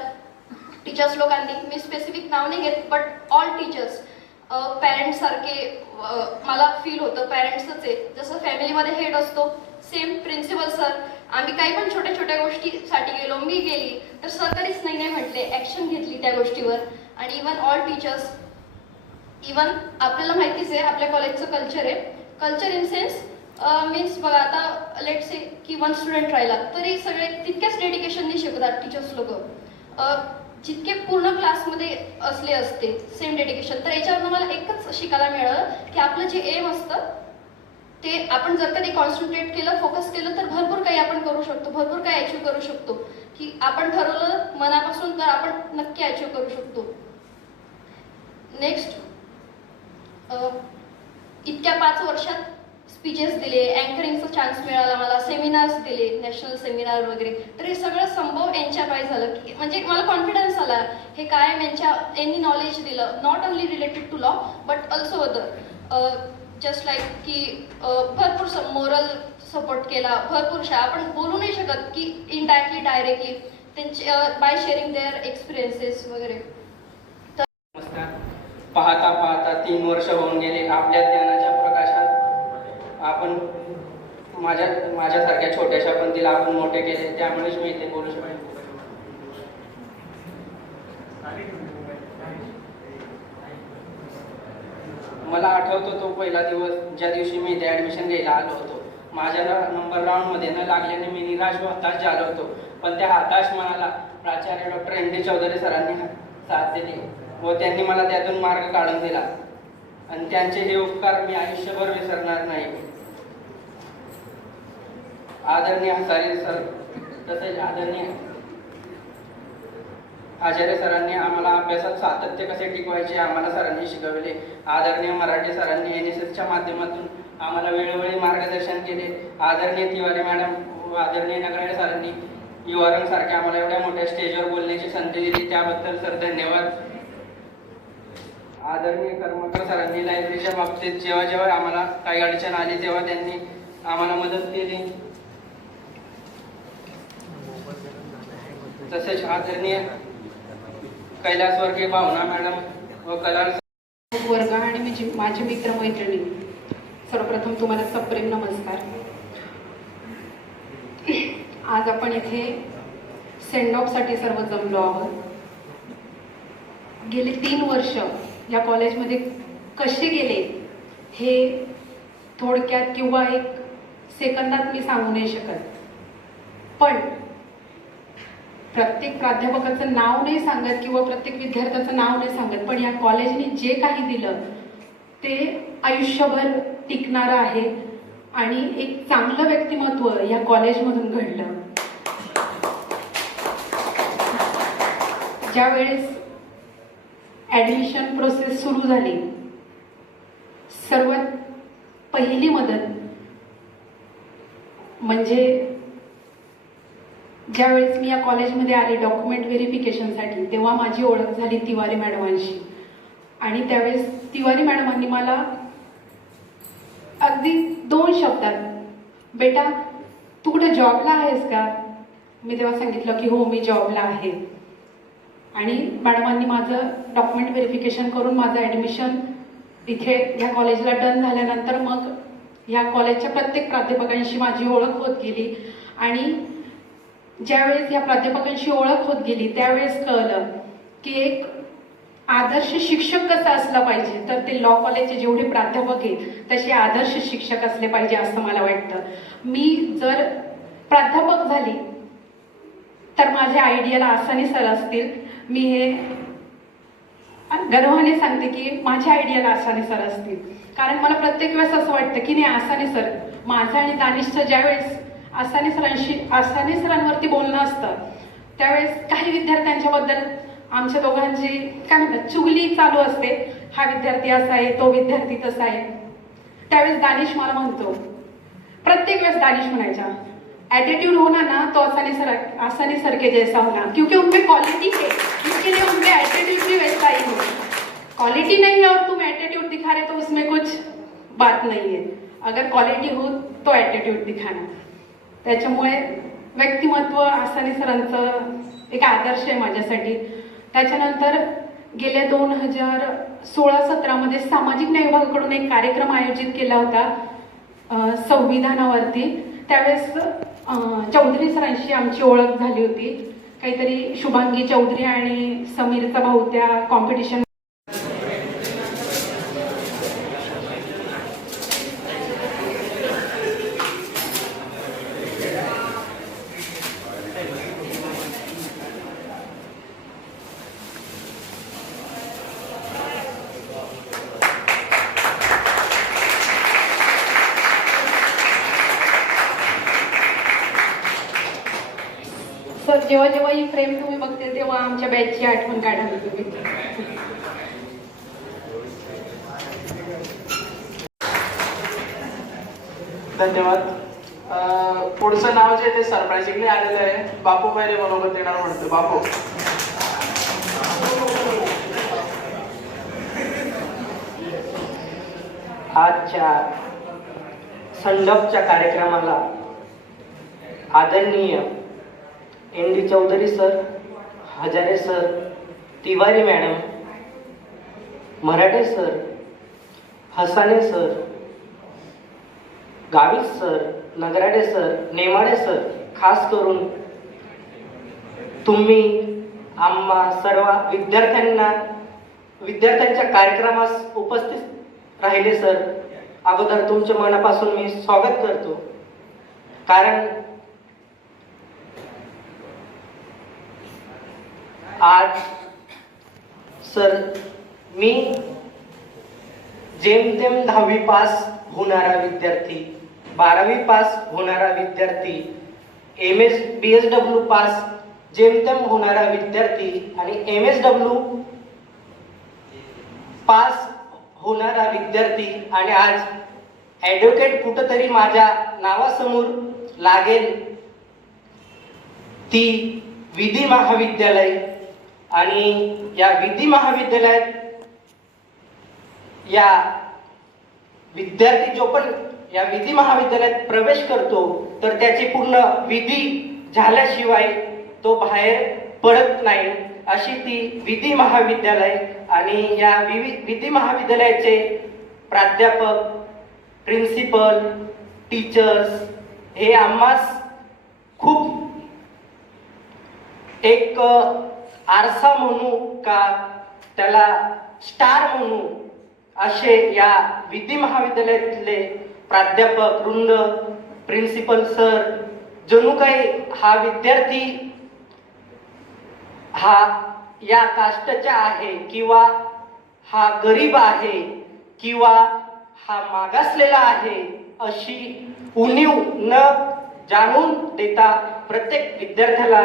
टीचर्स लोकांनी, मी स्पेसिफिक नाव नाही घेत, बट ऑल टीचर्स, पॅरेंट्स सारखे मला फील होतं, पॅरेंट्सच आहे. जसं फॅमिलीमध्ये हेड असतो, सेम प्रिन्सिपल सर. आम्ही काही पण छोट्या छोट्या गोष्टीसाठी गेलो, मी गेली तर सर कधीच नाही म्हटले, ॲक्शन घेतली त्या गोष्टीवर. आणि इवन ऑल टीचर्स, इवन आपल्याला माहितीच आहे आपल्या कॉलेजचं कल्चर आहे. कल्चर इन सेन्स मीन्स बघा, आता लेट से की 1 स्टुडंट राहिला तरी सगळे तितक्याच डेडिकेशनने शिकतात टीचर्स लोक, जितके पूर्ण क्लासमध्ये असले असते सेम डेडिकेशन. तर याच्यावरनं मला एकच शिकायला मिळालं की आपलं जे एम असतं ते आपण जर कधी कॉन्सन्ट्रेट केलं, फोकस केलं तर भरपूर काही आपण करू शकतो, भरपूर काही अचीव करू शकतो. की आपण ठरवलं मनापासून तर आपण नक्की अचीव करू शकतो. नेक्स्ट, इतक्या 5 वर्षात स्पीचेस दिले, अँकरिंगचा चान्स मिळाला मला, सेमिनार्स दिले, नॅशनल सेमिनार वगैरे. तर हे सगळं संभव यांच्या पायी झालं. की म्हणजे मला कॉन्फिडन्स आला. हे कायम यांनी नॉलेज दिलं, not only related to law but also other. Just like की भरपूर मोरल सपोर्ट केला, भरपूरशा आपण बोलू नाही शकत की डायरेक्टली त्यांचे बाय शेअरिंग देअर एक्सपिरियन्सेस वगैरे. नमस्कार. पाहता पाहता 3 वर्ष होऊन गेले. आपल्या ज्ञानाच्या प्रकाशात आपण माझ्यासारख्या छोट्याशा पंथीला आपण मोठे केले, त्यामुळेच मी इथे बोलू शकतो. मला आठवतो तो पहिला दिवस ज्या दिवशी मी इथे ॲडमिशन घ्यायला आलो होतो. माझ्या नंबर राऊंडमध्ये न लागल्याने मी निराश व हताश झालो होतो. पण त्या हताश मनाला प्राचार्य डॉक्टर एन.डी. चौधरी सरांनी साथ दिली व त्यांनी मला त्यातून मार्ग काढून दिला आणि त्यांचे हे उपकार मी आयुष्यभर विसरणार नाही. आदरणीय हसारे सर तसेच आदरणीय आचार्य सरांनी आम्हाला अभ्यासात सातत्य कसे टिकवायचे आम्हाला सरांनी शिकवले. आदरणीय मराठी सरांनी NSSच्या माध्यमातून आम्हाला वेळोवेळी मार्गदर्शन केले. आदरणीय तिवारी मॅडम व आदरणीय नगराळे सरांनी युवारंग सारख्या आम्हाला एवढ्या मोठ्या स्टेजवर बोलण्याची संधी दिली, त्याबद्दल सर धन्यवाद. आदरणीय कर्मकर सरांनी लायब्ररीच्या बाबतीत जेव्हा आम्हाला काही अडचण आली तेव्हा त्यांनी आम्हाला मदत केली. तसेच आदरणीय कैलासवर्गीय भावना मॅडम व कलाल वर्ग आणि माझे मित्र मैत्रिणी, सर्वप्रथम तुम्हाला सप्रेम नमस्कार. आज आपण इथे सेंड ऑफसाठी सर्व जमलो आहोत. गेले 3 वर्ष या कॉलेजमध्ये कसे गेले हे थोडक्यात किंवा 1 सेकंदात मी सांगू नाही शकत. पण प्रत्येक प्राध्यापकाचं नाव नाही सांगत किंवा प्रत्येक विद्यार्थ्याचं नाव नाही सांगत, पण या कॉलेजने जे काही दिलं ते आयुष्यभर टिकणारं आहे आणि एक चांगलं व्यक्तिमत्व या कॉलेजमधून घडलं. ज्यावेळेस ॲडमिशन प्रोसेस सुरू झाली, सर्वात पहिली मदत म्हणजे ज्यावेळेस मी या कॉलेजमध्ये आले डॉक्युमेंट व्हेरिफिकेशनसाठी, तेव्हा माझी ओळख झाली तिवारी मॅडमांशी. आणि त्यावेळेस तिवारी मॅडमांनी मला अगदी 2 शब्दात, बेटा तू कुठे जॉबला आहेस का? मी तेव्हा सांगितलं की हो मी जॉबला आहे. आणि मॅडमांनी माझं डॉक्युमेंट व्हेरिफिकेशन करून माझं ॲडमिशन इथे या कॉलेजला डन झाल्यानंतर मग ह्या कॉलेजच्या प्रत्येक प्राध्यापकांशी माझी ओळख होत गेली. आणि ज्यावेळेस या प्राध्यापकांशी ओळख होत गेली त्यावेळेस कळलं की एक आदर्श शिक्षक कसा असला पाहिजे, तर ते लॉ कॉलेजचे जेवढे प्राध्यापक आहेत तसे आदर्श शिक्षक असले पाहिजे असं मला वाटतं. मी जर प्राध्यापक झाली तर माझ्या आयडियाला आसानी सर असतील. मी हे गर्वाने सांगते की माझ्या आयडियाला आसानी सर असतील, कारण मला प्रत्येक वेळेस असं वाटतं की नाही आसानी सर, माझं आणि दानिशचं ज्यावेळेस आसानी सरांवरती बोलणं असतं त्यावेळेस काही विद्यार्थ्यांच्याबद्दल आमच्या दोघांची काय म्हणतात चुगली चालू असते. हा विद्यार्थी असा आहे, तो विद्यार्थी तसा आहे. त्यावेळेस दानिश मला म्हणतो, प्रत्येक वेळेस दानिश म्हणायचा एटीट्यूड होना ना तो आसानी सर के जैसा होना, क्योंकि उनमें क्वालिटी है, इसके लिए उनके एटीट्यूड भी वैसा ही हो. क्वालिटी नहीं है और तुम एटीट्यूड दिखा रहे तो उसमें कुछ बात नहीं है. अगर क्वालिटी हो तो एटीट्यूड दिखाना. त्याच्यामुळे व्यक्तिमत्व आसानी सरांचं एक आदर्श आहे माझ्यासाठी. त्याच्यानंतर गेल्या 2016-17 सामाजिक न्याय विभागाकडून एक कार्यक्रम आयोजित केला होता संविधानावरती. त्यावेळेस चौधरी सरांशी आमची ओळख झाली होती. काहीतरी शुभांगी चौधरी आणि समीरचा भाऊ त्या कॉम्पिटिशन सर जेव्हा जेव्हा ही फ्रेम तुम्ही बघते तेव्हा आमच्या बॅचची आठवण काढाल तुम्ही. धन्यवाद. पुढचं नाव जे ते सरप्राइझिंगली आलेलं आहे. बापू पहिले मनोगत देणार म्हणतो. बापू. आजच्या संडपच्या कार्यक्रमाला आदरणीय ND Chaudhari sir, Hazare sir, Tiwari madam, Marathe sir, Hasane sir, Gavit sir, Nagarade sir, Nemade sir, खास करून तुम्ही आम्हा सर्व विद्यार्थ्यांच्या कार्यक्रमास उपस्थित राहिले सर, अगोदर तुमच्या मनापासून मी स्वागत करतो. कारण आज सर मी जेमतेम 10वी पास होणारा विद्यार्थी, 12वी पास होणारा विद्यार्थी, BSW पास जेमतेम होणारा विद्यार्थी आणि MSW पास होणारा विद्यार्थी आणि आज ॲडव्होकेट कुठंतरी माझ्या नावासमोर लागेल ती विधी महाविद्यालय. आणि या विधी महाविद्यालयात या विद्यार्थी जो पण या विधी महाविद्यालयात प्रवेश करतो तर त्याची पूर्ण विधी झाल्याशिवाय तो बाहेर पडत नाही, अशी ती विधी महाविद्यालय. आणि या विधी महाविद्यालयाचे प्राध्यापक, प्रिन्सिपल, टीचर्स हे आम्हास खूप एक आरसा म्हणू का त्याला स्टार म्हणू असे या विधी महाविद्यालयातले प्राध्यापक वृंद, प्रिन्सिपल सर, जणू काही हा विद्यार्थी हा या कास्टचा आहे किंवा हा गरीब आहे किंवा हा मागासलेला आहे अशी उणीव न जाणून देता प्रत्येक विद्यार्थ्याला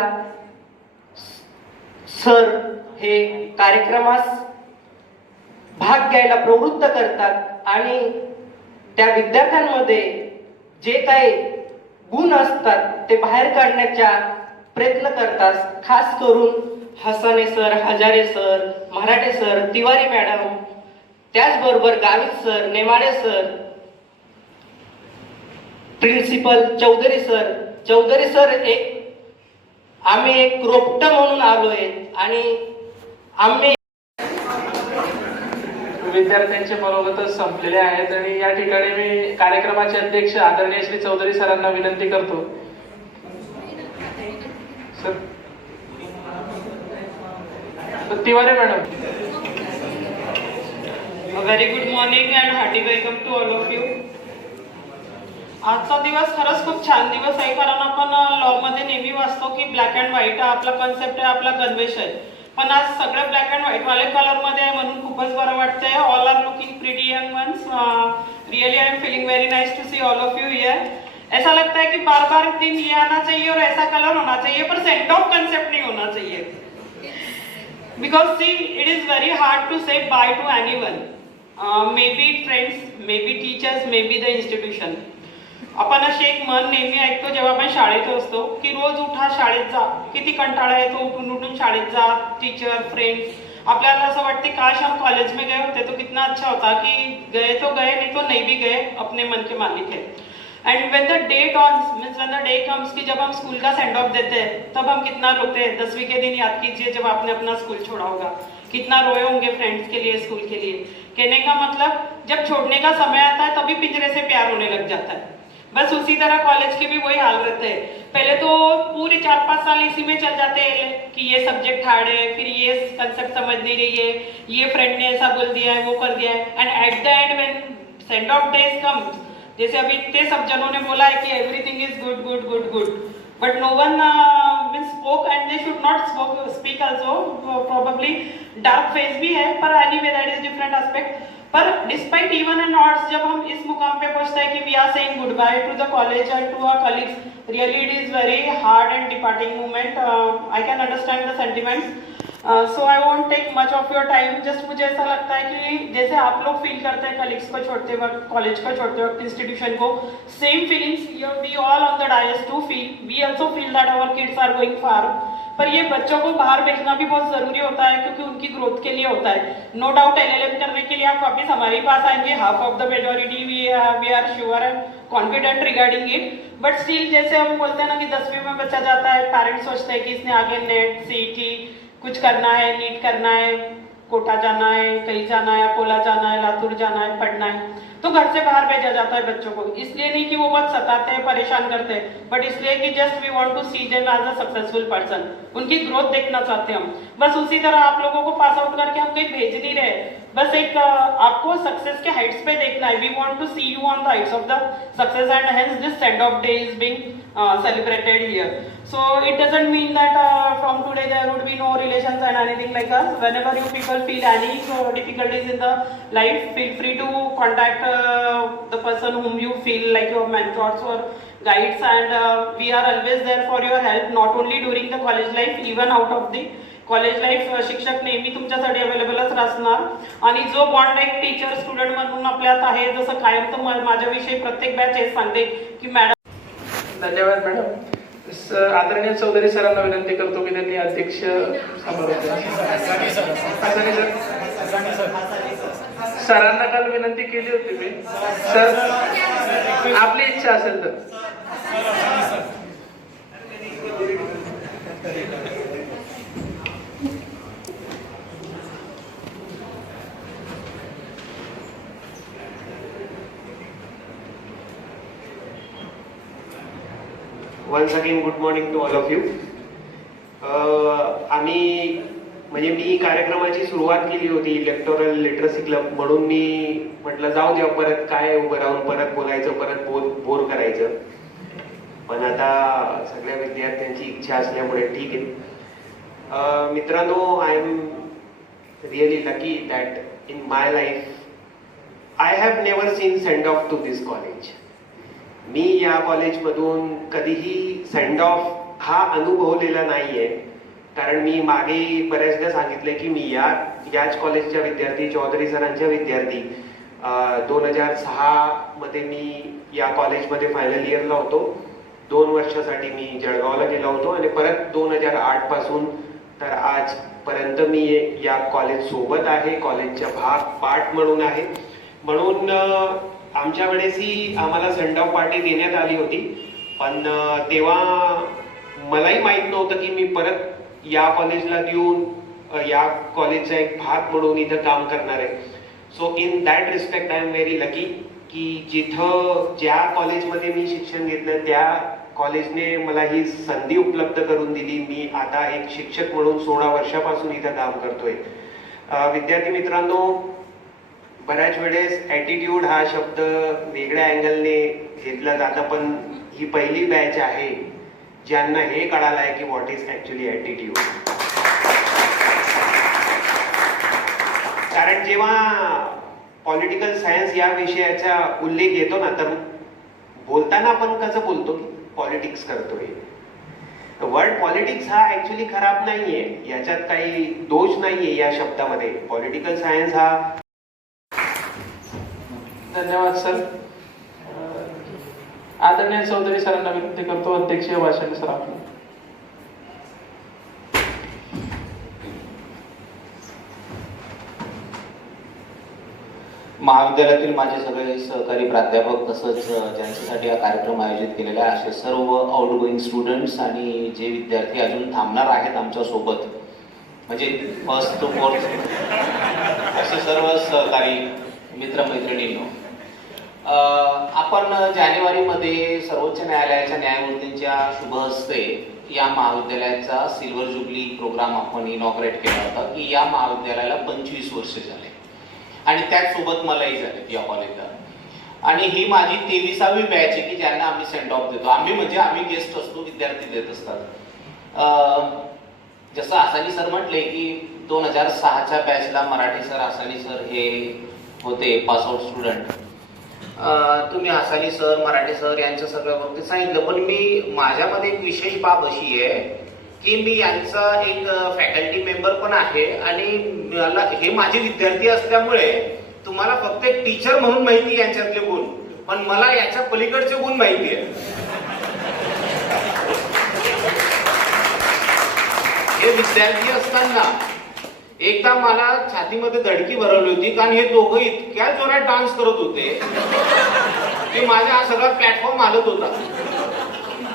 सर हे कार्यक्रमास भाग घ्यायला प्रवृत्त करतात आणि त्या विद्यार्थ्यांमध्ये जे काही गुण असतात ते बाहेर काढण्याचा प्रयत्न करतात. खास करून Hasane sir, Hazare sir, Marathe sir, Tiwari madam, त्याचबरोबर Gavit sir, Nemade sir, principal Chaudhari sir आम्ही एक रोपटं म्हणून आलोय आणि आम्ही विद्यार्थ्यांचे मनोगत संपलेले आहेत आणि या ठिकाणी मी कार्यक्रमाचे अध्यक्ष आदरणीय श्री चौधरी सरांना विनंती करतो. Sir, Tiwari madam. Very good morning and hearty welcome to all of you. आजचा दिवस खरंच खूप छान दिवस आहे, कारण आपण लॉ मध्ये नेहमी वाचतो की ब्लॅक अँड व्हाईट हा आपला कन्सेप्ट आहे, आपला गणवेश आहे. पण आज सगळे ब्लॅक अँड व्हाईट वाले कलर मध्ये आहे म्हणून खूपच बरं वाटतंय. All are looking pretty young ones. Really I am feeling very nice to see all of you here. ऐसा लगता है कि बार बार दिन ये आना चाहिए और ऐसा कलर होना चाहिए, पर सेंड ऑफ कंसेप्ट नहीं होना चाहिए. Because see, it is very hard to say bye to anyone. Maybe friends, maybe teachers, maybe the institution. आपण असे एक मन नेहमी ऐकतो जेव्हा आपण शाळेत असतो की रोज उठा शाळेत जा. किती कंटाळा येतो उठून उठून शाळेत जा. टीचर, फ्रेंड्स, आपल्याला असं वाटते काश हम कॉलेज में गए होते तो कितना अच्छा होता कि गए तो गए नहीं तो नहीं भी गए, अपने मन के मालिक है. And when the day dawns means when the day comes कि जब हम स्कूल का सेंड ऑफ देते हैं तब हम कितना रोते हैं. 10वीं के दिन याद कीजिए जब आपने अपना स्कूल छोड़ा होगा, कितना रोए होंगे फ्रेंड्स के लिए, स्कूल के लिए. कहने का मतलब जब छोड़ने का समय आता है तभी पिंजरे से प्यार होने लग जाता है. बस उसी तरह कॉलेज के भी वही हाल रहते हैं. पहले तो पूरे 4-5 साल इसी में चल जाते हैं कि ये सब्जेक्ट हार्ड है, फिर ये कंसेप्ट समझ नहीं रही है, ये फ्रेंड ने ऐसा बोल दिया है, वो कर दिया है. And at the end when send off days comes, जैसे अभी इतने सब जनों ने बोला है कि everything is good good good good, but no one spoke and they should not speak also. Probably dark face भी है, पर anyway that is different aspect. पर डिस्पाइट इवन एंड ऑड्स जब हम इस मुकाम पे पहुंचते हैं कि we are saying good bye to the college end to our colleagues, really it is very hard and departing moment. I can understand the sentiments. So I won't take much of your time. Just मुझे ऐसा लगता है कि जैसे आप लोग feel करते हैं कलीग्स को छोड़ते वक्त, कॉलेज को छोड़ते वक्त, इंस्टीट्यूशन को, same feelings we all on the dais to feel. We also feel that our kids are going far. पर ये बच्चों को बाहर भेजना भी बहुत जरूरी होता है क्योंकि उनकी ग्रोथ के लिए होता है. नो डाउट LLM करने के लिए आप वापिस हमारे पास आएंगे. Half of the majority we are sure and confident regarding it. But still जैसे हम बोलते हैं ना कि 10वीं में बच्चा जाता है, पेरेंट्स सोचते हैं कि इसने आगे नेट CET कुछ करना है, नीट करना है, कोटा जाना है, कहीं जाना है, अकोला जाना है, लातूर जाना है, पढ़ना है, तो घर से बाहर भेजा जाता है बच्चों को. इसलिए नहीं कि वो बहुत सताते हैं, परेशान करते हैं, बट इसलिए कि just we want to see them as a successful person. उनकी ग्रोथ देखना चाहते हैं हम. बस उसी तरह आप लोगों को पास आउट करके हम कहीं भेज नहीं रहे. बस एक आपको सक्सेस के हाइट्स पे देखना है. We want to see you on the heights of the success and hence this send off day is being celebrated here. So it doesn't mean that from today there would be no relations and anything like us. Whenever you people feel any difficulties in the life, feel free to contact the person whom you feel like your mentors or guides, and we are always there for your help, not only during the college life, even out of the college life. शिक्षक नेहमी तुमच्यासाठी अवेलेबलच असणार. आणि जो bond एक teacher student म्हणून आपल्यात आहे, जसं कायम तर माझ्याविषयी प्रत्येक बॅच हेच सांगते की मॅडम. धन्यवाद मॅडम. आदरणीय चौधरी सरांना विनंती करतो की त्यांनी अध्यक्ष सरांना काल विनंती केली होती मी. सर आपली इच्छा असेल तर. Once again, good morning to all of you. आम्ही म्हणजे मी कार्यक्रमाची सुरुवात केली होती इलेक्टोरल लिटरसी क्लब म्हणून. मी म्हटलं जाऊ द्या, परत काय उभं राहून परत बोलायचं, परत बोर करायचं. पण आता सगळ्या विद्यार्थ्यांची इच्छा असल्यामुळे ठीक आहे. मित्रांनो, I am really lucky that in my life I have never seen send off to this college. मी या कॉलेजमधून कधीही सेंड ऑफ हा अनुभवलेला नाहीये. कारण मी मागे बऱ्याचदा सांगितले की मी याच कॉलेजच्या विद्यार्थी, चौधरी सरांच्या विद्यार्थी. 2006 मध्ये मी या कॉलेजमध्ये फायनल इयरला होतो. 2 वर्षासाठी मी जळगावला गेलो होतो आणि परत 2008 पासून तर आजपर्यंत मी या कॉलेज सोबत आहे, कॉलेजच्या पार्ट म्हणून आहे. म्हणून आमच्या वेळेसही आम्हाला सेंड ऑफ पार्टी देण्यात आली होती. पण तेव्हा मलाही माहित नव्हतं की मी परत या कॉलेजला येऊन या कॉलेजचा एक भाग म्हणून इथं काम करणार आहे. So in that respect I am very lucky की ज्या कॉलेजमध्ये मी शिक्षण घेतलं त्या कॉलेजने मला ही संधी उपलब्ध करून दिली. मी आता एक शिक्षक म्हणून 16 वर्षापासून इथं काम करतोय. विद्यार्थी मित्रांनो, बऱ्याच वेळेस ॲटिट्यूड हा शब्द वेगळ्या अँगलने घेतला जातो, पण ही पहिली बॅच आहे ज्यांना हे कळालं आहे की व्हॉट इज ॲक्च्युली ॲटिट्यूड. कारण जेव्हा पॉलिटिकल सायन्स या विषयाचा उल्लेख येतो ना, तर बोलताना आपण कसं बोलतो की पॉलिटिक्स करतोय. वर्ड पॉलिटिक्स हा ॲक्च्युली खराब नाहीये, याच्यात काही दोष नाहीये या शब्दामध्ये. पॉलिटिकल सायन्स हा. धन्यवाद सर. आदरणीय चौधरी सरांना विनंती करतो अध्यक्षीय भाषण सर आपलं. महाविद्यालयातील माझे सगळे सहकारी प्राध्यापक, तसंच ज्यांच्यासाठी हा कार्यक्रम आयोजित केलेला आहे असे सर्व आउटगोईंग स्टुडंट्स आणि जे विद्यार्थी अजून थांबणार आहेत आमच्या सोबत, म्हणजे फर्स्ट टू फोर्थ असे सर्व सहकारी मित्रमैत्रिणींनो, आपण जानेवारीमध्ये सर्वोच्च न्यायालयाच्या न्यायमूर्तींच्या शुभ हस्ते या महाविद्यालयाचा सिल्वर जुबली प्रोग्राम आपण इनॉग्रेट केला होता की या महाविद्यालयाला 25 वर्ष झाले आणि त्याचसोबत मलाही झाले या कॉलेजला. आणि ही माझी 23वी बॅच आहे की ज्यांना आम्ही सेंड ऑफ देतो. आम्ही म्हणजे आम्ही गेस्ट असतो, विद्यार्थी देत असतात. जसं आसानी सर म्हटले की 2006च्या बॅचला मराठी सर, आसानी सर हे होते पासआउट स्टुडंट, तुम्ही हसानी सर, मराठे सर यांच्या सगळ्या बाबतीत सांगितलं, पण मी माझ्यामध्ये एक विशेष बाब अशी आहे की मी यांचा एक फॅकल्टी मेंबर पण आहे आणि मला हे माझे विद्यार्थी असल्यामुळे तुम्हाला फक्त एक टीचर म्हणून माहिती यांच्यातले गुण, पण मला याच्या पलीकडचे गुण माहिती आहे. हे विद्यार्थी असताना एकदा मला छातीमध्ये धडकी भरवली होती, कारण हे दोघं इतक्या जोरात डान्स करत होते की माझा हा सगळा प्लॅटफॉर्म हालत होता.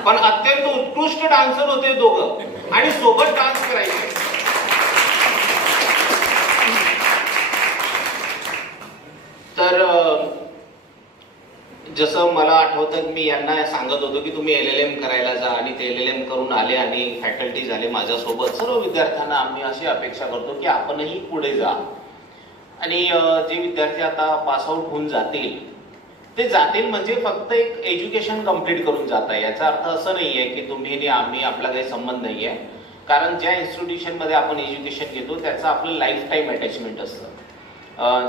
पण अत्यंत उत्कृष्ट डान्सर होते दोघं आणि सोबत डान्स करायचे. तर जसं मला आठवतं मी यांना सांगत होतो की तुम्ही LLM करायला जा, आणि ते LLM करून आले आणि फॅकल्टी झाले माझ्यासोबत. सर्व विद्यार्थ्यांना आम्ही अशी अपेक्षा करतो की आपणही पुढे जा, आणि जे विद्यार्थी आता पासआउट होऊन जातील ते जातील म्हणजे फक्त एक एज्युकेशन कम्प्लीट करून जात आहे. याचा अर्थ असं नाही आहे की तुम्ही आणि आम्ही आपला काही संबंध नाही आहे, कारण ज्या इन्स्टिट्यूशनमध्ये आपण एज्युकेशन घेतो त्याचं आपलं लाईफ टाईम अटॅचमेंट असतं.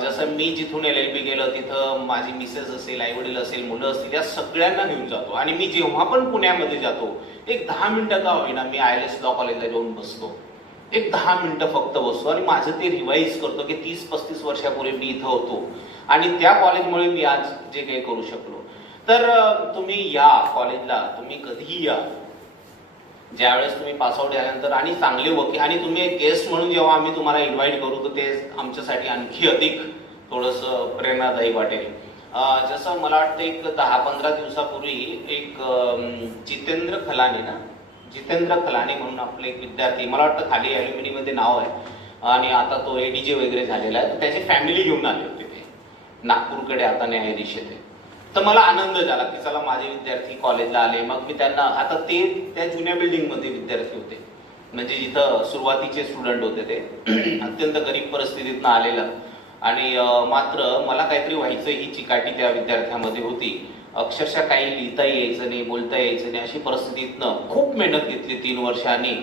जसं मी जिथून LLB गेलं तिथं माझी मिसेस असेल, आई वडील असेल, मुलं असतील, या सगळ्यांना घेऊन जातो. आणि मी जेव्हा पण पुण्यामध्ये जातो एक 10 मिनिटं का होईना मी ILS लॉ कॉलेजला जाऊन बसतो, एक 10 मिनिटं फक्त बसतो आणि माझं ते रिवाईज करतो की 30-35 वर्षापूर्वी मी इथं होतो आणि त्या कॉलेजमुळे मी आज जे काही करू शकलो. तर तुम्ही या कॉलेजला, तुम्ही कधीही या, ज्यावेळेस तुम्ही पासआउट झाल्यानंतर, आणि चांगले वकील, आणि तुम्ही एक गेस्ट म्हणून जेव्हा आम्ही तुम्हाला इन्व्हाइट करू तर ते आमच्यासाठी आणखी अधिक थोडंसं प्रेरणादायी वाटेल. जसं मला वाटतं एक 10-15 दिवसापूर्वी एक जितेंद्र खलाने म्हणून आपले एक विद्यार्थी, मला वाटतं खाली ॲल्युमिनीमध्ये नाव आहे आणि आता तो ADJ वगैरे झालेला आहे, तर त्याची फॅमिली घेऊन आले होते ते नागपूरकडे, आता न्यायाधीश ते. तर मला आनंद झाला की चला माझे विद्यार्थी कॉलेजला आले. मग मी त्यांना, आता ते त्या जुन्या बिल्डिंगमध्ये विद्यार्थी होते, म्हणजे जिथं सुरुवातीचे स्टुडंट होते, ते अत्यंत गरीब परिस्थितीतनं आलेलं, आणि मात्र मला काहीतरी व्हायचं ही चिकाटी त्या विद्यार्थ्यामध्ये होती. अक्षरशः काही लिहिता यायचं नाही, बोलता यायचं नाही, अशी परिस्थितीतनं खूप मेहनत घेतली 3 वर्षांनी.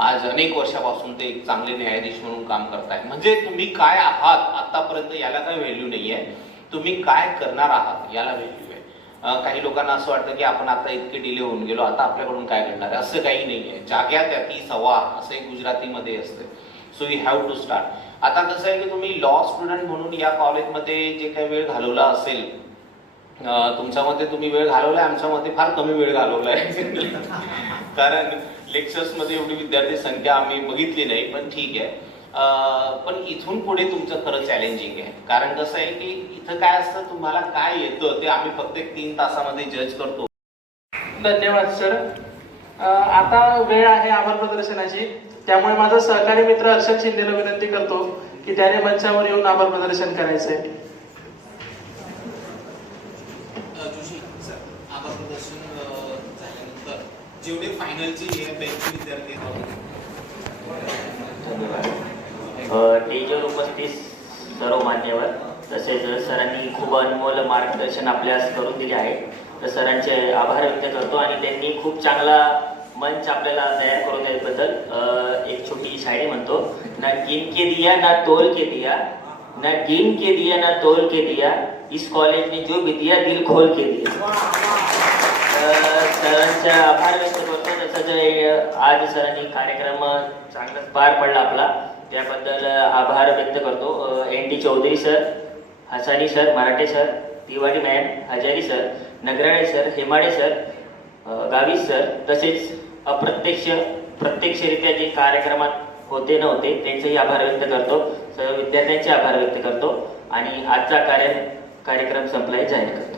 आज अनेक वर्षापासून ते एक चांगले न्यायाधीश म्हणून काम करताय. म्हणजे तुम्ही काय आहात आतापर्यंत याला काही व्हॅल्यू नाही आहे, तुम्ही काय करणार आहात याला व्हॅल्यू आहे. काही लोकांना असं वाटतं की आपण आता इतके डिले होऊन गेलो, आता आपल्याकडून काय घडणार आहे, असं काही नाही आहे. जाग्या त्याती सवा असं एक गुजरातीमध्ये असते. So you have to start. आता कसं आहे की तुम्ही लॉ स्टुडंट म्हणून या कॉलेजमध्ये जे काही वेळ घालवला असेल, तुमच्यामध्ये तुम्ही वेळ घालवलाय, आमच्यामध्ये फार कमी वेळ घालवलाय कारण लेक्चर्समध्ये एवढी विद्यार्थी संख्या आम्ही बघितली नाही, पण ठीक आहे. पण इथून पुढे तुमचं खरं चॅलेंजिंग आहे, कारण कसं आहे की इथं काय असतं, तुम्हाला काय येतं ते आम्ही फक्त 3 तासामध्ये जज करतो. धन्यवाद सर. आता वेळ आहे आभार प्रदर्शनाची, त्यामुळे माझा सहकारी मित्र हर्षद शिंदेला विनंती करतो की त्याने मंचावर येऊन आभार प्रदर्शन करायचंय. आभार प्रदर्शन झाल्यानंतर जेवढे फायनलचे विद्यार्थी स्टेजवर उपस्थित सर्व मान्यवर, तसेच सरांनी खूप अनमोल मार्गदर्शन आपल्यास करून दिले आहे, तर सरांचे आभार व्यक्त करतो. आणि त्यांनी खूप चांगला मंच आपल्याला तयार करून दिल्याबद्दल एक छोटी शायरी म्हणतो. ना गिन के दिया ना तोल के दिया, ना गिन के दिया ना तोल के दिया, इस कॉलेज ने जो भी दिया दिल खोल के दिया. सरांचा आभार व्यक्त करतो. तसंच आज सरांनी कार्यक्रम चांगलाच पार पडला आपला, त्याबद्दल आभार व्यक्त करतो. NT Chaudhari sir, Hasani sir, Marathe sir, Tiwari ma'am, Hazari sir, Nagarale sir, Hemade sir, Gavi sir, तसेच प्रत्यक्षरित्या जे कार्यक्रमात होते नव्हते त्यांचेही आभार व्यक्त करतो. सर्व विद्यार्थ्यांचे आभार व्यक्त करतो आणि आजचा कार्यक्रम संपलाय जाहीर करतो.